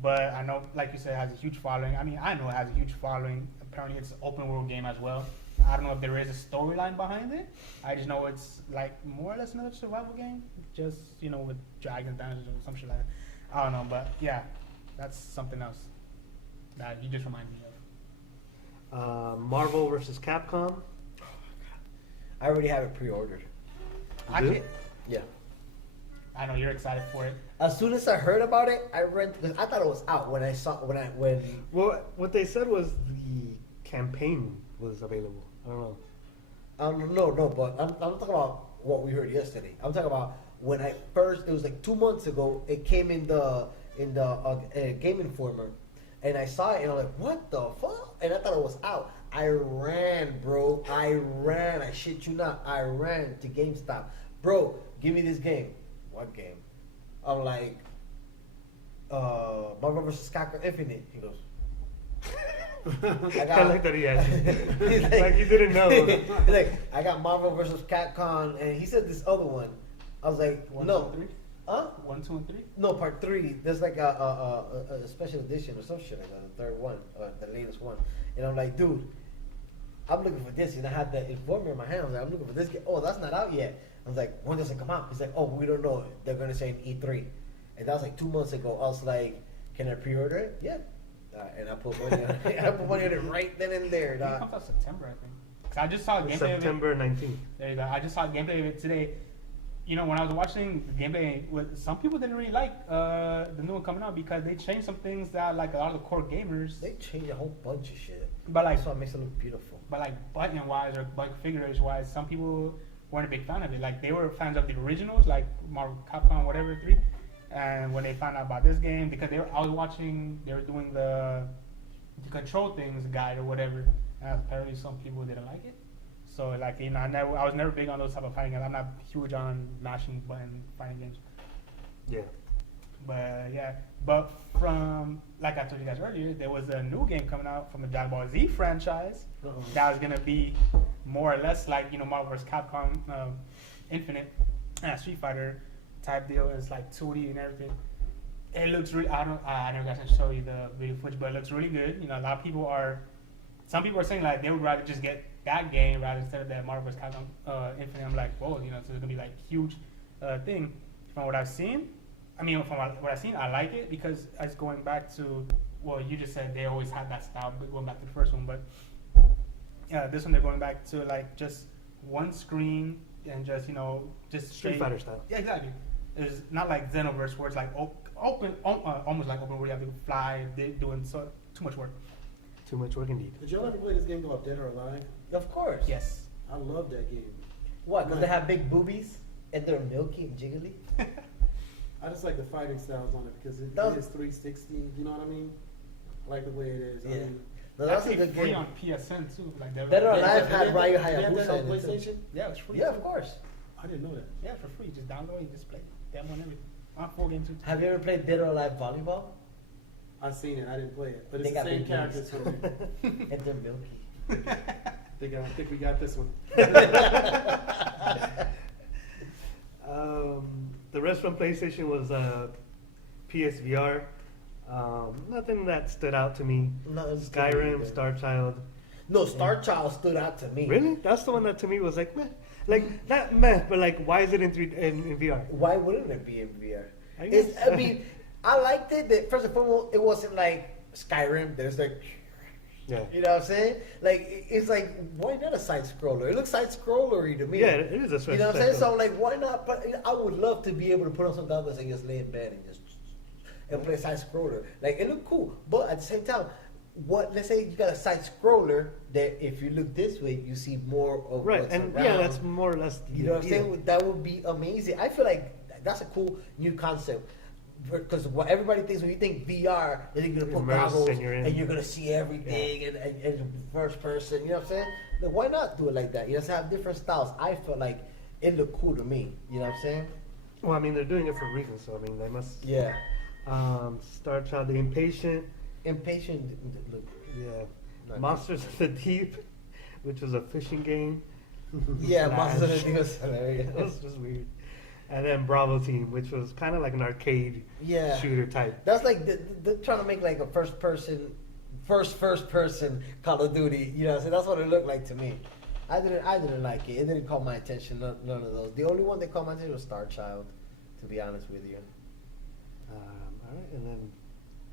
But I know, like you said, it has a huge following. I mean, I know it has a huge following. Apparently, it's an open world game as well. I don't know if there is a storyline behind it. I just know it's like more or less another survival game, just, you know, with dragons, dinosaurs, or some shit like that. I don't know, but yeah, that's something else that you just reminded me of. Marvel versus Capcom. I already have it pre-ordered. I do? can't- Yeah. I know you're excited for it. As soon as I heard about it, I rented because I thought it was out when I saw when. Well, what they said was the campaign was available. I don't know. No, but I'm talking about what we heard yesterday. I'm talking about when I first. It was like 2 months ago. It came in the Game Informer, and I saw it and I'm like, what the fuck? And I thought it was out. I ran, bro. I shit you not. I ran to GameStop, bro. Give me this game. What game? I'm like, Marvel vs. Capcom Infinite. He goes. I like that he asked. He's Like you didn't know. He's like, I got Marvel vs. Capcom, and he said this other one. I was like, One, no. 2, and 3? Huh? 1, 2, and 3? No, part 3. There's like a special edition or some shit like that, the third one, or the latest one. And I'm like, dude, I'm looking for this. And I had the Informer in my hand. I was like, I'm looking for this game. Oh, that's not out yet. I was like, when does it come out? He's like, oh, we don't know. They're going to say in E3. And that was like 2 months ago. I was like, can I pre-order it? Yeah. And I put money on it. I put money on it right then and there. It comes out September, I think. 'Cause I just saw a gameplay of it. September 19th. There you go. I just saw a gameplay of it today. You know, when I was watching the gameplay, some people didn't really like the new one coming out because they changed some things that like a lot of the core gamers. They changed a whole bunch of shit. But like, That's what makes it look beautiful. but like button wise or like figures wise, some people weren't a big fan of it. Like they were fans of the originals, like Marvel, Capcom, whatever 3. And when they found out about this game, because I was watching, they were doing the control things guide or whatever, and apparently some people didn't like it. So like, you know, I was never big on those type of fighting games. I'm not huge on mashing button fighting games. Yeah. But yeah, but from, like I told you guys earlier, there was a new game coming out from the Dragon Ball Z franchise that was gonna be more or less like, you know, Marvel vs. Capcom Infinite Street Fighter type deal. It's like 2D and everything. It looks really. I never got to show you the video footage, but it looks really good. You know, a lot of people some people are saying like they would rather just get that game rather instead of that Marvel vs. Capcom Infinite. I'm like, whoa, you know, so it's gonna be like huge thing. From what I've seen, what I've seen, I like it because it's going back to, well, you just said they always had that style, going back to the first one, but this one they're going back to like just one screen and just, you know, just Street Fighter style. Yeah, exactly. It's not like Xenoverse where it's like open, almost like open where you have to fly, doing too much work. Too much work indeed. Did y'all ever play this game called Dead or Alive? Of course. Yes. I love that game. What? Because they have big boobies and they're milky and jiggly? I just like the fighting styles on it because it Those- is 360. You know what I mean? I like the way it is. I Yeah. mean, No, that's a Actually good free game. on PSN too. Like Dead or yeah, Alive They had have Ryu that- they have that Hayabusa on in it too. PlayStation? Yeah, it's free. Yeah, too. of course. I didn't know that. Yeah, for free. Just download it, just play. Demo and everything. On 4 games too. Have you ever played Dead or Alive volleyball? I've seen it. I didn't play it, but They it's the got same big characters names. from it. And they're milky. I think we got this one. The rest from PlayStation was PSVR. Nothing that stood out to me. Nothing to me Skyrim, either. Star Child. No, Star Child stood out to me. Really? That's the one that to me was like meh. Like not meh, but like why is it in in VR? Why wouldn't it be in VR? I guess. I mean, I liked it. That first and foremost, it wasn't like Skyrim. There's like, Yeah. you know what I'm saying? Like, it's like, why not a side scroller? It looks side scrollery to me. Yeah, it is a You know what I'm saying? stretch. So I'm like, why not? But I would love to be able to put on some goggles and just lay in bed and just and play a side scroller. Like, it looked cool, but at the same time, let's say you got a side scroller that if you look this way, you see more of Right, what's and around. yeah, that's more or less the You know what I'm idea. saying? That would be amazing. I feel like that's a cool new concept. Because what everybody thinks when you think VR, is you're gonna put Immersed goggles and you're in. and you're gonna see everything and first person. You know what I'm saying? Then why not do it like that? You just have different styles. I feel like it looked cool to me. You know what I'm saying? Well, I mean, they're doing it for a reason, so I mean, they must. Yeah. Star Child, The Impatient. Impatient. Look. Yeah. Not Monsters of the Deep, which was a fishing game. Yeah, Slash. Monsters of the Deep was hilarious. It was just weird. And then Bravo Team, which was kind of like an arcade Yeah. shooter type. That's like they're trying to make like a first person Call of Duty. You know, so that's what it looked like to me. I didn't like it. It didn't call my attention. None of those. The only one that caught my attention was Star Child. To be honest with you. All right, and then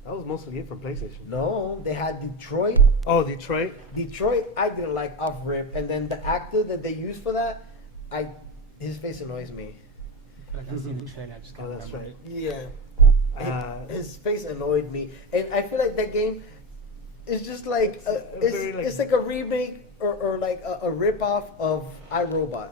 that was mostly it from PlayStation. No, they had Detroit. Oh, Detroit. Detroit, I didn't like off rip, and then the actor that they used for that, his face annoys me. I feel like I've seen the trailer. I just can't Oh, that's remember right. it. Yeah. Uh, His face annoyed me, and I feel like that game is just like very, like- it's like a remake or like a rip off of iRobot.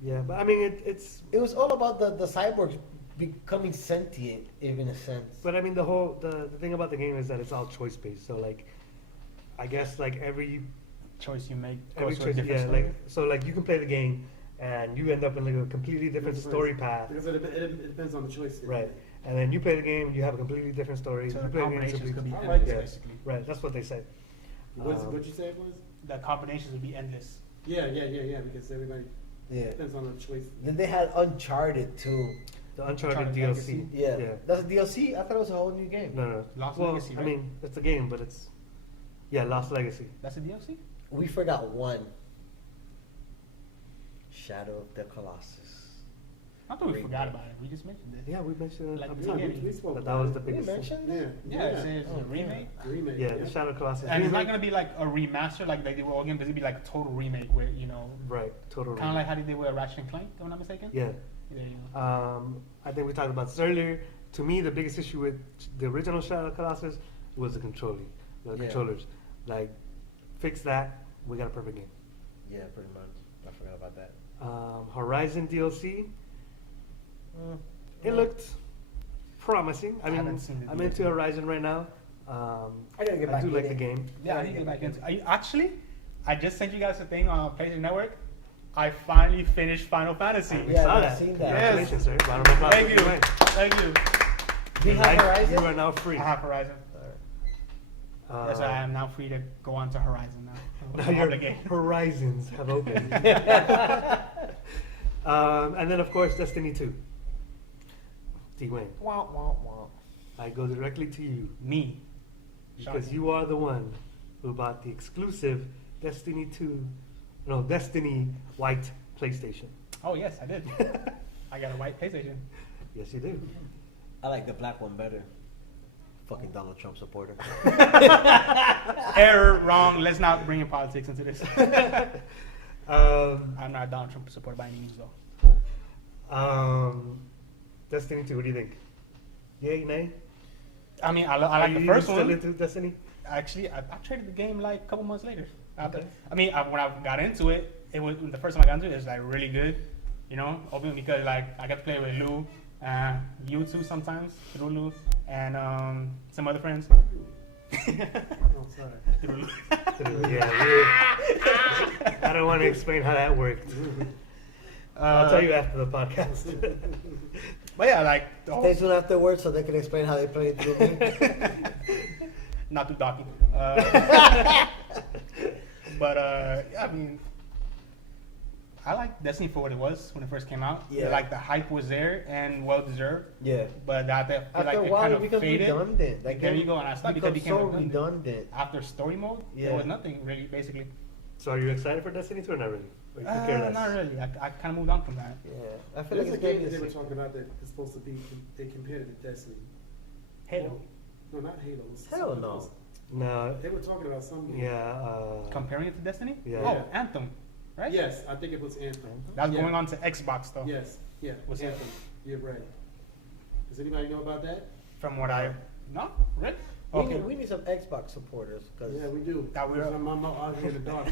Yeah, but I mean, it's. It was all about the cyborgs becoming sentient, in a sense. But I mean, the thing about the game is that it's all choice based. So like, I guess like every Choice you make every goes to a choice, different yeah, story. like so like you can play the game and you end up in like a completely different story path, Because it depends on the choice. right? And then you play the game, you have a completely different story. So you the play the game, combinations could be I like endless, that. basically. right. That's what they say. What'd you say it was? The combinations would be endless. Yeah, because everybody Yeah. depends on the choice. Then they had Uncharted too. The Uncharted Uncharted DLC. Legacy? Yeah. Yeah. That's a DLC. I thought it was a whole new game. No. Lost well, Legacy, I right? mean, it's a game, but it's Lost Legacy. That's a DLC? We forgot one. Shadow of the Colossus. I thought we Great forgot game. about it. We just mentioned it. Yeah, we mentioned it Like up the top. beginning. We spoke But that about was it. the We biggest. mentioned it. Yeah. Yeah, it's a Oh, remake. The remake. Yeah, the Shadow Colossus. And it's not remake. gonna be like a remaster like they did with all games. It's gonna be like a total remake where, you know, Right, total. kind of like how they did with Ratchet and Clank, if I'm not mistaken. Yeah. Yeah, you know. I think we talked about this earlier. To me, the biggest issue with the original Shadow Colossus was the controllers. Like, fix that. We got a perfect game. Yeah, pretty much. I forgot about that. Horizon DLC. Mm. It looked promising. I I mean, haven't seen the I'm into DLC. Horizon right now. I gotta get I back do in like it. the game. Yeah, I need to get back into. Actually, I just sent you guys a thing on PlayStation Network. I finally finished Final Fantasy. We Yeah, saw I've that. seen that. Congratulations, sir. Round of applause. Thank you. win. Thank you. Do you Your have life- Horizon? You are now free. I have Horizon. Yes, I am now free to go on to Horizon now. Now I'm your obligated. horizons have opened. And then, of course, Destiny 2. Dwayne, Wah, wah, wah. I go directly to you Me. because Shocking. you are the one who bought the exclusive Destiny White PlayStation. Oh yes, I did. I got a white PlayStation. Yes, you do. I like the black one better. Fucking Donald Trump supporter. Error, wrong. Let's not bring in politics into this. Um, I'm not a Donald Trump supporter by any means, though. Destiny 2, what do you think? Yay, nay? I mean, I Are like the you first still one. into Destiny? Actually, I traded the game like a couple months later. After, Okay. I mean, when I got into it, it was the first time I got into it. It was like really good, you know, open because like I got to play with Lou, you too sometimes through Lou, and some other friends. Oh, sorry. I don't want to explain how that worked. I'll tell you after the podcast. But yeah, like the Stay whole, tuned afterwards so they can explain how they play it through me. not too docky. But yeah, I mean, I like Destiny for what it was when it first came out. Yeah. Like the hype was there and well deserved. Yeah. But I feel After like a it while, kind it of becomes faded. redundant. Like there you go, and I thought because it became so redundant. redundant. After story mode, Yeah. there was nothing really, basically. So are you excited for Destiny 2 or not really? Or you could care less? Not really. I kind of moved on from that. Yeah. I feel There's like a it's gonna game be that they were a talking about that is supposed to be, they compared it to Destiny. Halo. No, not Halo. It's Hell something no. else. No. They were talking about something. Yeah. Comparing it to Destiny? Yeah. Oh, Yeah. Anthem, right? Yes, I think it was Anthem. That's Yeah. going on to Xbox though. Yes, yeah, What's Anthem. You're right. Does anybody know about that? From what I no, really? We, Okay. need some Xbox supporters. Cause Yeah, we do. That we're- I'm out here in the dark.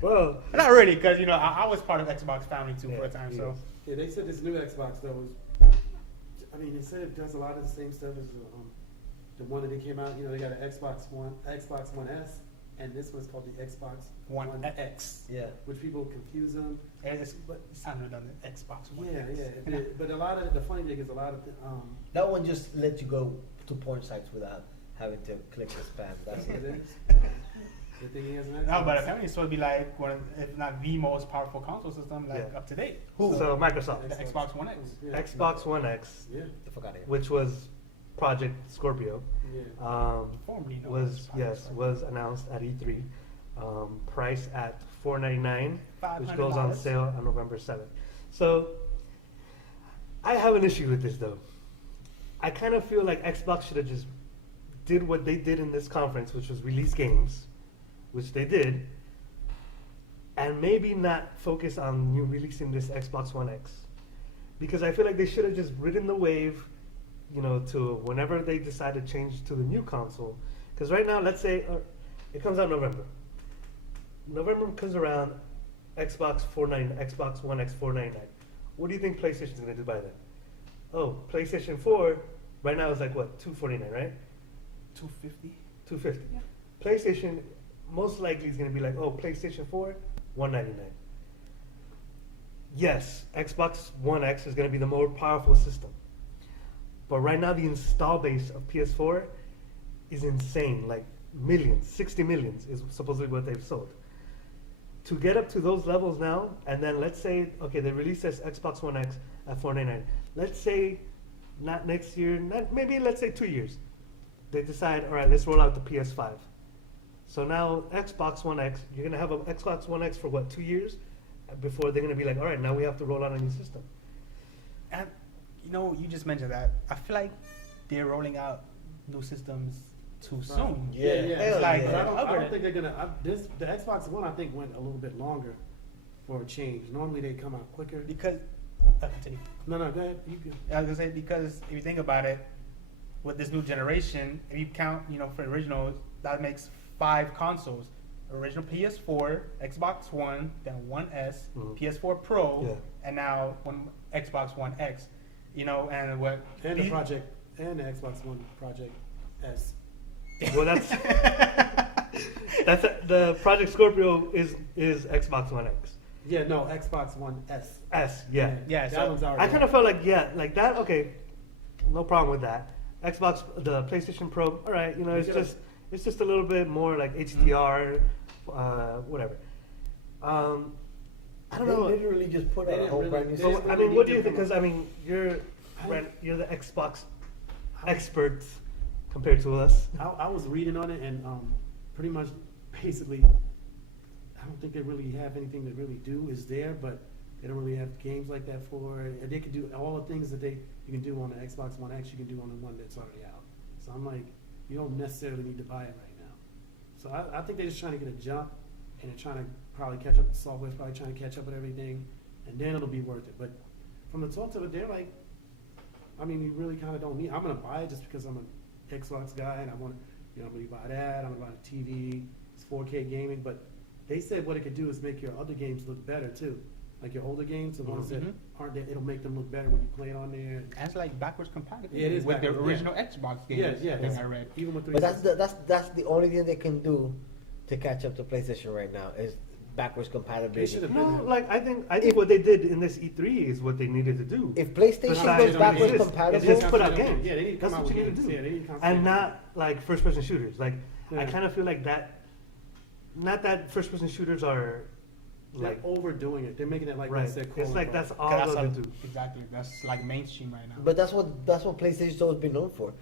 Well, Not really, because I was part of Xbox family too for a time. So Yeah, they said this new Xbox though was, I mean, they said it does a lot of the same stuff as the one that they came out. You know, they got an Xbox One S, and this one's called the Xbox One One X. X, yeah. which people confuse them. It sounds redundant. Xbox One Yeah, X. yeah. But a lot of the funny thing is a lot of That one just lets you go to porn sites without having to click the spam. That's it it. is. Good thing he has an Xbox. No, but apparently it's supposed to be like one, if not the most powerful console system, like Yeah. up to date. so Microsoft. The Xbox One X. Yeah. Xbox One X, Yeah, I forgot it. which was Project Scorpio, yeah. Formerly known as was Project was announced at E3. Price at $499, which goes on $500. sale on November 7th. So I have an issue with this though. I kind of feel like Xbox should have just did what they did in this conference, which was release games, which they did, and maybe not focus on new releasing this Xbox One X, because I feel like they should have just ridden the wave, to whenever they decide to change to the new console. Because right now, let's say it comes out November. November comes around, Xbox One X $499. What do you think PlayStation's gonna do by then? Oh, PlayStation 4 right now is like what, $249, right? 250. $250. Yeah. PlayStation most likely is gonna be like, oh, PlayStation 4, $199. Yes, Xbox One X is gonna be the more powerful system. But right now the install base of PS4 is insane, like millions, 60 millions is supposedly what they've sold. To get up to those levels now, and then let's say, okay, they release this Xbox One X at $499. Let's say not next year, maybe let's say 2 years. They decide, all right, let's roll out the PS5. So now Xbox One X, you're gonna have an Xbox One X for what, 2 years? Before they're gonna be like, all right, now we have to roll out a new system. And you just mentioned that. I feel like they're rolling out new systems too soon. Yeah, It's hell like But yeah. I don't think they're gonna. The Xbox One I think went a little bit longer for a change. Normally they come out quicker. because continue. No, go ahead. You go. I was gonna say because if you think about it, with this new generation, if you count, for originals, that makes 5 consoles: original PS4, Xbox One, then One S, Mhm. PS4 Pro, Yeah. and now Xbox One X. And what? And the these- project and the Xbox One Project S. Well, that's the Project Scorpio is Xbox One X. Yeah, no, Xbox One S. S, yeah. Yeah, that so one's already. I kind of felt like, like that, okay, no problem with that. Xbox, the PlayStation Pro, all right, it's just a little bit more like HDR, whatever. I don't They know. literally just put They out a didn't whole really- brand new they So, system. didn't I mean, what do you need think? to Because you're the Xbox I- expert compared to us. I was reading on it and pretty much basically I don't think they really have anything to really do is there, but they don't really have games like that for it. They could do all the things that you can do on the Xbox One X, you can do on the one that's already out. So I'm like, you don't necessarily need to buy it right now. So I think they're just trying to get a jump and they're trying to probably catch up. The software's probably trying to catch up with everything, and then it'll be worth it. But from the talks of it, they're like, I mean, you really kind of don't need. I'm gonna buy it just because I'm an Xbox guy and I want to, I'm gonna buy that. I'm gonna buy the TV. It's 4K gaming, but they said what it could do is make your other games look better too. like your older games, the ones that Mhm. aren't there, it'll make them look better when you play it on there. And it's like backwards compatible Yeah, it is with the backwards, yeah. original Xbox Yeah, games. yeah. I think I read. Even with But that's 360. that's the only thing they can do to catch up to PlayStation right now is backwards They compatibility. should have No, been. like I think what they did in this E3 is what they needed to do. If PlayStation Besides, goes it backwards is. compatible, It just put out games. Yeah, they need to That's come out what with you need to games. do. Yeah, they need to come And not like first person shooters. Like I Yeah. kind of feel like that. Not that first person shooters are They're like overdoing it. They're making it like right. that's their It's calling like card. that's all That's they'll all- do. exactly. That's like mainstream right now. but that's what PlayStation's always been known for.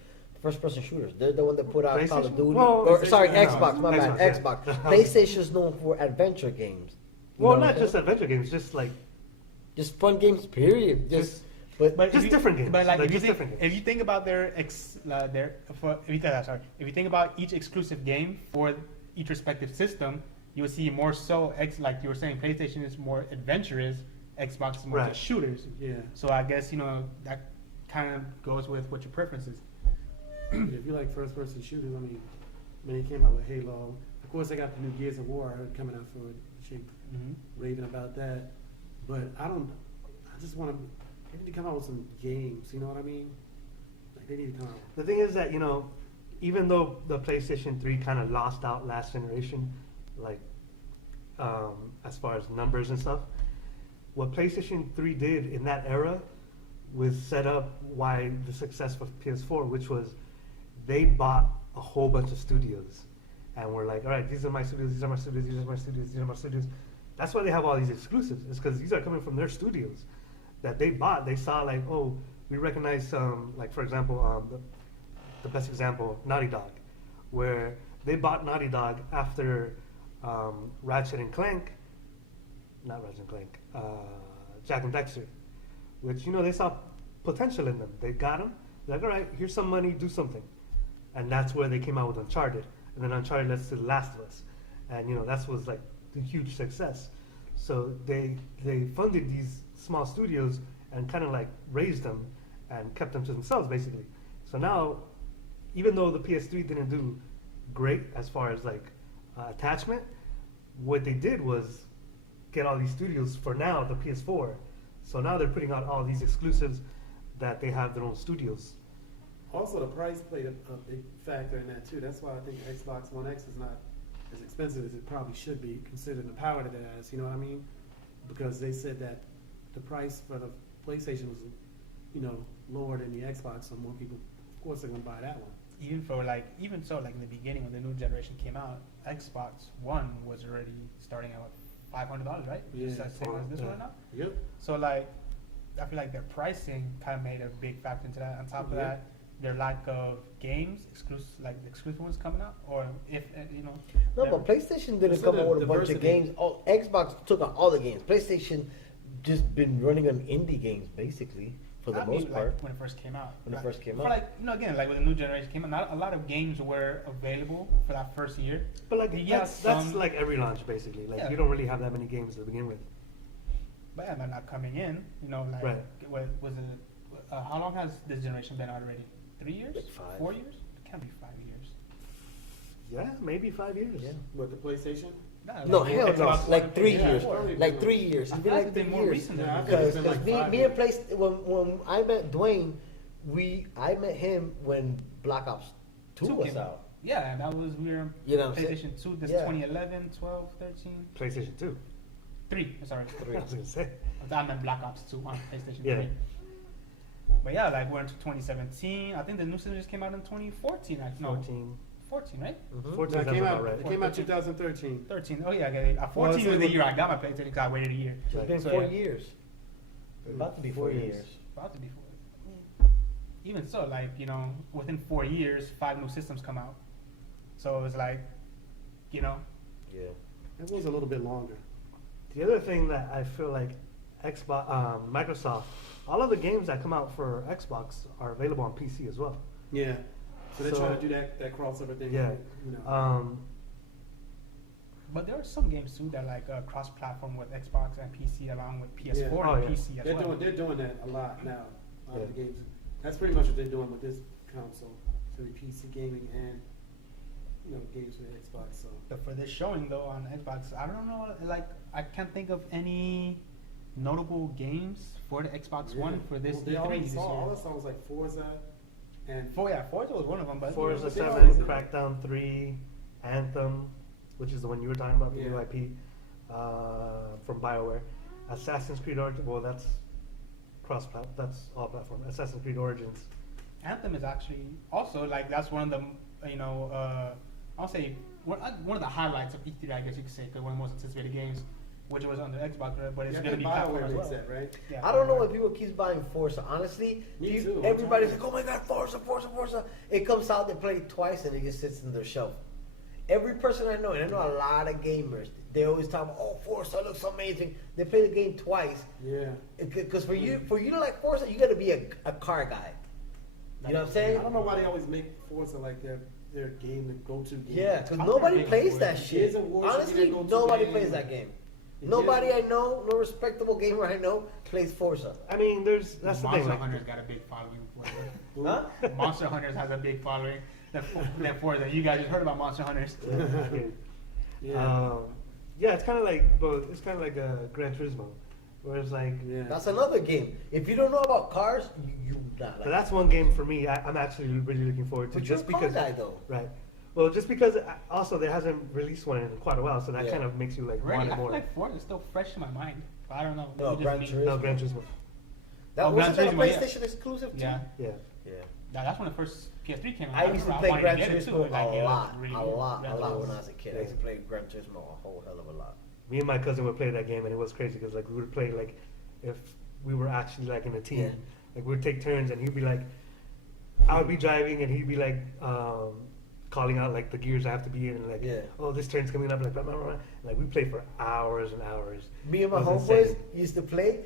First person shooters. They're the one that put out Call of PlayStation? Duty. Well, or PlayStation, sorry, no, Xbox, my bad. Xbox, yeah. Xbox. PlayStation's known for adventure games. You Well, know what not I'm just saying? adventure games, just like Just fun games, period. Just but But Just if you- different games. But like, Like, if, you just think, different games. if you think about if you think about each exclusive game for each respective system, you will see more so like you were saying, PlayStation is more adventurous, Xbox is more Right. just shooters. Yeah. So I guess that kind of goes with what your preference is. If you like first person shooters, I mean, when they came out with Halo, of course they got the new Gears of War coming out for it. She Mm-hmm. raving about that, but I just want to. They need to come out with some games. You know what I mean? Like they need to come out. the thing is that even though the PlayStation 3 kind of lost out last generation, like as far as numbers and stuff, what PlayStation 3 did in that era was set up why the success of PS4, which was they bought a whole bunch of studios and were like, all right, these are my studios, these are my studios, these are my studios, these are my studios. That's why they have all these exclusives. It's because these are coming from their studios that they bought. They saw like, oh, we recognize like for example, the best example, Naughty Dog, where they bought Naughty Dog after Ratchet and Clank, not Ratchet and Clank, Jack and Dexter, which they saw potential in them. They got them. They're like, all right, here's some money, do something, and that's where they came out with Uncharted, and then Uncharted led to The Last of Us, and that was like the huge success. So they funded these small studios and kind of like raised them and kept them to themselves basically. So now, even though the PS3 didn't do great as far as like attachment, what they did was get all these studios for now the PS4. So now they're putting out all these exclusives that they have their own studios. Also, the price played a big factor in that too. That's why I think Xbox One X is not as expensive as it probably should be, considering the power that it has. You know what I mean? Because they said that the price for the PlayStation was, lower than the Xbox, so more people, of course, are gonna buy that one. Even so, in the beginning when the new generation came out, Xbox One was already starting at $500, right? Yeah. Just as same as this Yeah. one now. Yep. So I feel like their pricing kind of made a big factor into that. On top of Yeah. that, their lack of games, the exclusive ones coming out, or if no, they're- but PlayStation didn't It's come the out with a bunch of diversity. games. Oh, Xbox took out all the games. PlayStation just been running on indie games basically for the I mean, most part. when it first came out. When it first came for out. again, when the new generation came out, not a lot of games were available for that first year. But like Yeah, that's some- like every launch basically. Like Yeah. you don't really have that many games to begin with. But yeah, they're not coming in. Right. What was it? How long has this generation been out already? 3 years? Like 5. 4 years? It can't be 5 years. Yeah, maybe 5 years. Yeah. What, the PlayStation? No, like hell no. Xbox One Like and 3 PlayStation years. 4. Probably Like been 3 years. I It'd be thought like it's 3 been more years. recent than Yeah, I that. think it's Because been like me 5 and years. when I met Dwayne, I met him when Black Ops 2 was came out. Yeah, and that was we were You know what I'm saying? PlayStation 2. This Yeah. 2011, 12, 13, PlayStation 2. 3. Sorry, I was gonna say. I meant Black Ops 2 on PlayStation Yeah. 3. But yeah, we're into 2017. I think the new system just came out in 2014. 14. 14, right? Mhm. 14 No, it sounds came about out. right. It came out 2013. 13. Oh yeah, okay. 14 Well, was the so- year I got my PlayStation because I waited a year. It's been So, 4 yeah. years. About to be 4 years. About to be 4. Even so, within 4 years, 5 new systems come out. So it's Yeah. It was a little bit longer. The other thing that I feel like Microsoft, all of the games that come out for Xbox are available on PC as well. Yeah. So they're So- trying to do that crossover thing. Yeah. But there are some games too that cross-platform with Xbox and PC along with PS4 Yeah. Oh, and yeah. PC as well. They're doing that a lot now. A lot of Yeah. the games. That's pretty much what they're doing with this console. So the PC gaming and games with Xbox. So But for this showing though on Xbox, I don't know. I can't think of any notable games for the Xbox One for this Well, they E3 already this saw all year. the songs like Forza and Forza was one of them, but Forza they 7, always do. Crackdown 3, Anthem, which is the one you were talking about, the new Yeah. IP from BioWare. Assassin's Creed Origins, well, that's that's all platform. Assassin's Creed Origins. Anthem is actually also like that's one of the I'll say one of the highlights of E3, I guess you could say, because one of the most anticipated games, which was on the Xbox, but it's yeah, going to be BioWare platform as makes well. that, right? Yeah. I don't know why people keeps buying Forza. Honestly, Me too. everybody's like, "Oh my God, Forza, Forza, Forza!" It comes out, they play it twice, and it just sits in their shelf. Every person I know, and I know a lot of gamers, they always talk about, "Oh, Forza looks amazing." They play the game twice, Yeah. because for you to like Forza, you got to be a car guy. You know what I'm I saying? don't know why they always make Forza like their game, the go-to game. Yeah, because I'm nobody big plays on that Forza. shit. Gears of War should be Honestly, their go-to nobody game. plays that game. Gears Nobody of- I know, no respectable gamer I know, plays Forza. I mean, that's the Monster thing. Like, Hunter's got a big following. Huh? Monster Hunters has a big following. That Forza. You guys just heard about Monster Hunters. Yeah. Yeah, it's kind of like, it's kind of like a Gran Turismo, where it's like, Yeah. That's another game. If you don't know about cars, you not but like. that's one game for me. I'm actually really looking forward to, But you're just a car because, guy though. right? Well, just because also there hasn't released one in quite a while, so that Yeah. kind of makes you like Really, want I it feel more. like Forza is still fresh in my mind. But I don't know. No, Maybe Gran just me. Turismo. No, Gran Turismo. That Oh, wasn't Gran that a Turismo, yeah. PlayStation exclusive too? Yeah. Yeah. Yeah. That's when the first PS3 came out. I used to remember play wanted Gran get it, too. Turismo That game a was lot, really a good. lot Gran when Turismo. I was a kid. I used to play Gran Turismo a whole hell of a lot. Me and my cousin would play that game, and it was crazy because like we would play like if we were actually like in a team, Yeah. like we'd take turns, and he'd be like, I would be driving, and he'd be like calling out like the gears I have to be in, and like, Yeah. oh, this turn's coming up, like blah, blah, blah, blah. Like we played for hours and hours. Me and my It was homeboys insane. used to play,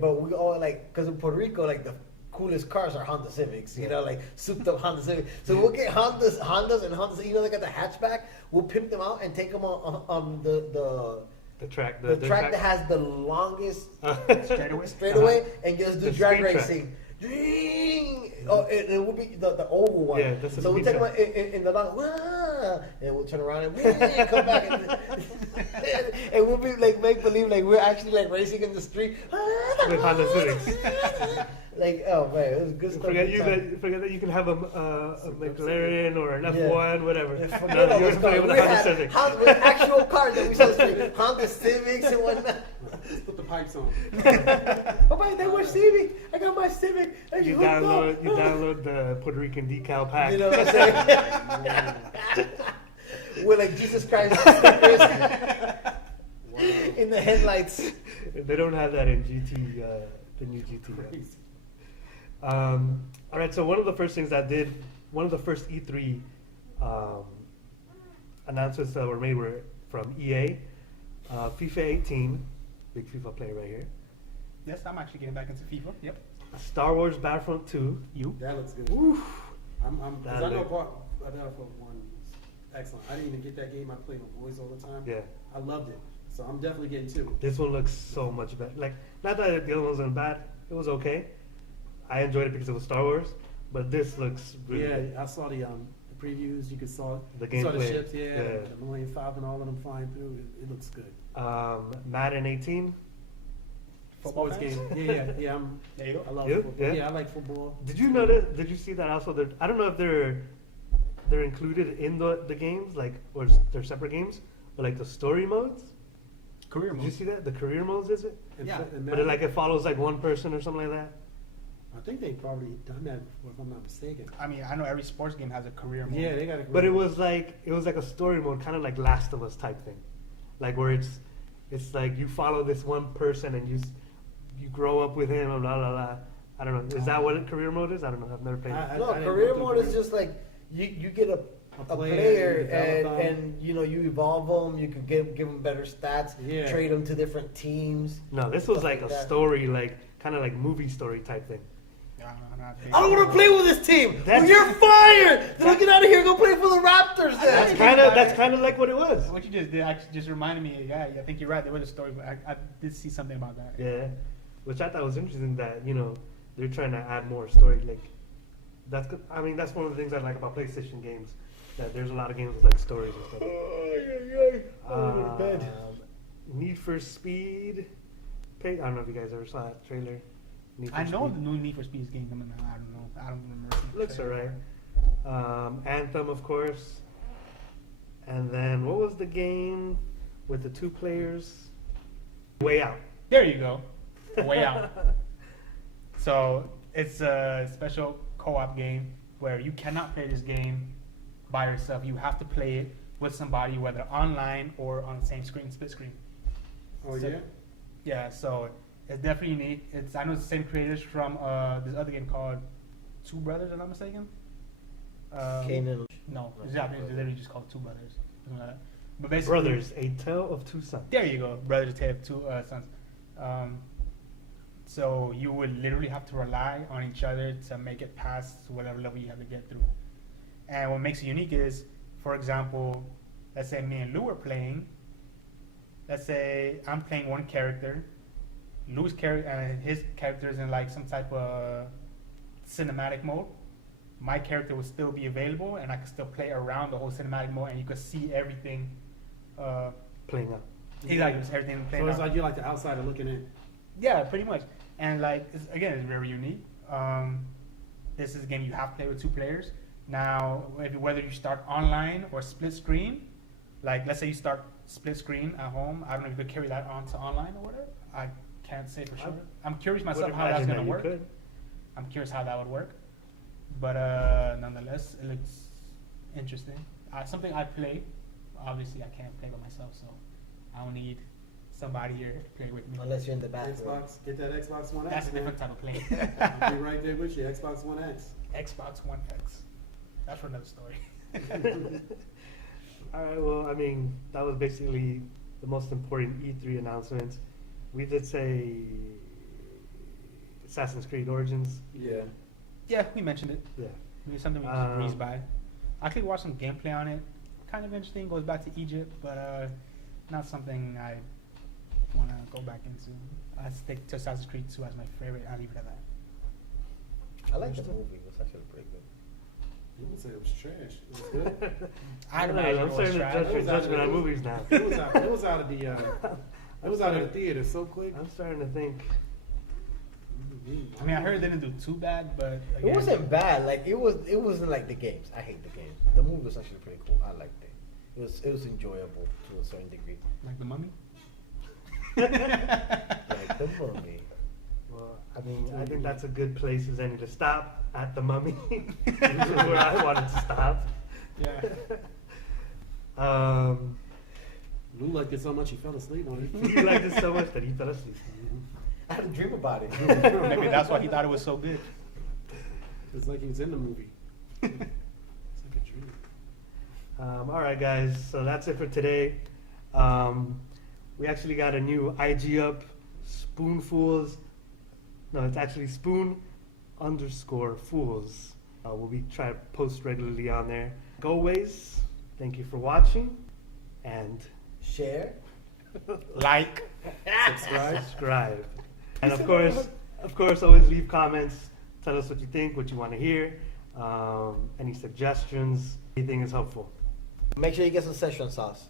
but we all like, because in Puerto Rico, like the coolest cars are Honda Civics, you know, like souped up Honda Civics. So we'll get Hondas and Hondas, you know, they got the hatchback. We'll pimp them out and take them on The track, the track that has the longest Straightaway? straightaway and just do The drag street track. racing. Ding! Oh, it will be the oval one. Yeah, that's the so we'll street take them track. in the long, wah, and we'll turn around and wah, come back, and we'll be like make believe like we're actually like racing in the street with Honda Civics. Like, oh man, it was good stuff. Forget that you can have a McLaren or an F1, whatever. Yeah, No, forget all you those were playing cars. with We a Honda had Civic. with actual cars that we saw street, Honda Civics and whatnot. Let's put the pipes on. Oh man, they were Civic. I got my Civic. I You just hooked up. download the Puerto Rican decal pack. You know what I'm saying? With like Jesus Christ in the headlights. They don't have that in GT, the new GT. Crazy. All right, so one of the first things one of the first E3 announcements that were made were from EA, FIFA 18, big FIFA player right here, Yes, I'm actually getting back into FIFA. Yep. Star Wars Battlefront 2. That looks good. Oof. Because I know Battlefield 1 was excellent. I didn't even get that game. I played with boys all the time. Yeah, I loved it. So I'm definitely getting 2. this one looks so much better. Like, not that the other ones were bad, it was okay. I enjoyed it because it was Star Wars, but this looks really Yeah, good. I saw the previews. You saw The you saw the gameplay, ships, yeah. the Millennium Falcon, all of them flying through. It looks good. Madden 18. Football Sports fans? game. Yeah. There you go. I love You? football. Yeah? Yeah, I like football. Did you notice? Did you see that also? I don't know if they're included in the games, like, or they're separate games, but like the story modes. Career Did mode. you see that? The career modes, is it? And Yeah. and But it follows like one person or something like that. I think they've probably done that before, if I'm not mistaken. I mean, I know every sports game has a career mode. Yeah, they got a But it was like a story mode, kind of like Last of Us type thing, like where it's like you follow this one person and you grow up with him and blah blah blah. I don't know. Is that what a career mode is? I don't know. I've never played it. No, didn't career go through mode is career. just like you get a player, player you develop them. and you know you evolve them. You can give them better stats. Yeah. Trade them to different teams. No, this was Stuff like like a that. story, like kind of like movie story type thing. I don't want to play with this team. That's- Well, you're fired. Then get out of here. Go play for the Raptors. That's Then. kind of like what it was. What you just did actually just reminded me. Yeah, I think you're right. There was a story, but I did see something about that. Yeah, which I thought was interesting that they're trying to add more story. Like that's good. I mean that's one of the things I like about PlayStation games. That there's a lot of games with like stories and stuff. Oh, bed. Need for Speed. page? I don't know if you guys ever saw that trailer. Need for I know Speed. the new Need for Speed is game coming out. I don't know. I don't remember. seeing the Looks trailer. alright. Anthem, of course. And then what was the game with the 2 players? Way Out. There you go. Way Out. So it's a special co-op game where you cannot play this game by yourself. You have to play it with somebody, whether online or on the same screen, split screen. Oh, So- yeah? Yeah, so it's definitely unique. I know it's the same creators from this other game called Two Brothers, if I'm not mistaken. Kanan. No, it's literally just called Two Brothers. Something like that. But basically, Brothers, A Tale of Two Sons. there you go, Brothers Tale of Two Sons. So you would literally have to rely on each other to make it past whatever level you have to get through. And what makes it unique is, for example, let's say me and Lou are playing. Let's say I'm playing one character. Lou's character and his character is in like some type of cinematic mode. My character would still be available, and I could still play around the whole cinematic mode, and you could see everything. Playing out. Exactly, just everything playing So it's out. like you're like the outsider looking in. Yeah, pretty much. And like it's very unique. This is a game you have to play with 2 players. Now, whether you start online or split screen, like let's say you start split screen at home, I don't know if you could carry that on to online or whatever. I can't say for sure. I'm curious myself Would how that's imagine gonna that you work. could. I'm curious how that would work. But nonetheless, it looks interesting. Something I play. Obviously, I can't play by myself, so I don't need somebody here to play with me. Unless you're in the bathroom. Xbox, get that Xbox One X. That's a man. different type of play. I'll be right there with you, Xbox One X. Xbox One X. That's for another story. Alright, well, I mean, that was basically the most important E3 announcement. We did say Assassin's Creed Origins. Yeah. Yeah, we mentioned it. Yeah. Maybe something we just breeze by. I could watch some gameplay on it. Kind of interesting. Goes back to Egypt, but not something I want to go back into. I stick to Assassin's Creed 2 as my favorite. I'll leave it at that. I like the movie. It was actually pretty good. You would say it was trash. It was good. I don't know. I'm starting to judge your judgment on movies now. It was out, it was out of the it was out of the theater so quick. I'm starting to think. I mean, I heard it didn't do too bad, but again, It wasn't bad. Like it wasn't like the games. I hate the games. The movie was actually pretty cool. I liked it. It was enjoyable to a certain degree. like the Mummy. Like the Mummy. Well, I mean, I think that's a good place as any to stop at the Mummy. This is where I wanted to stop. Yeah. Lou liked it so much he fell asleep on it. He liked it so much that he fell asleep. I had a dream about it. Maybe that's why he thought it was so good. It's like he was in the movie. It's like a dream. All right, guys. So that's it for today. We actually got a new IG up, Spoonfuls. No, it's actually Spoon_Fools. We'll be trying to post regularly on there. Go ways. Thank you for watching, and Share. Like. subscribe. And of course, always leave comments. Tell us what you think, what you want to hear, any suggestions. Anything is helpful. Make sure you get some Szechuan sauce.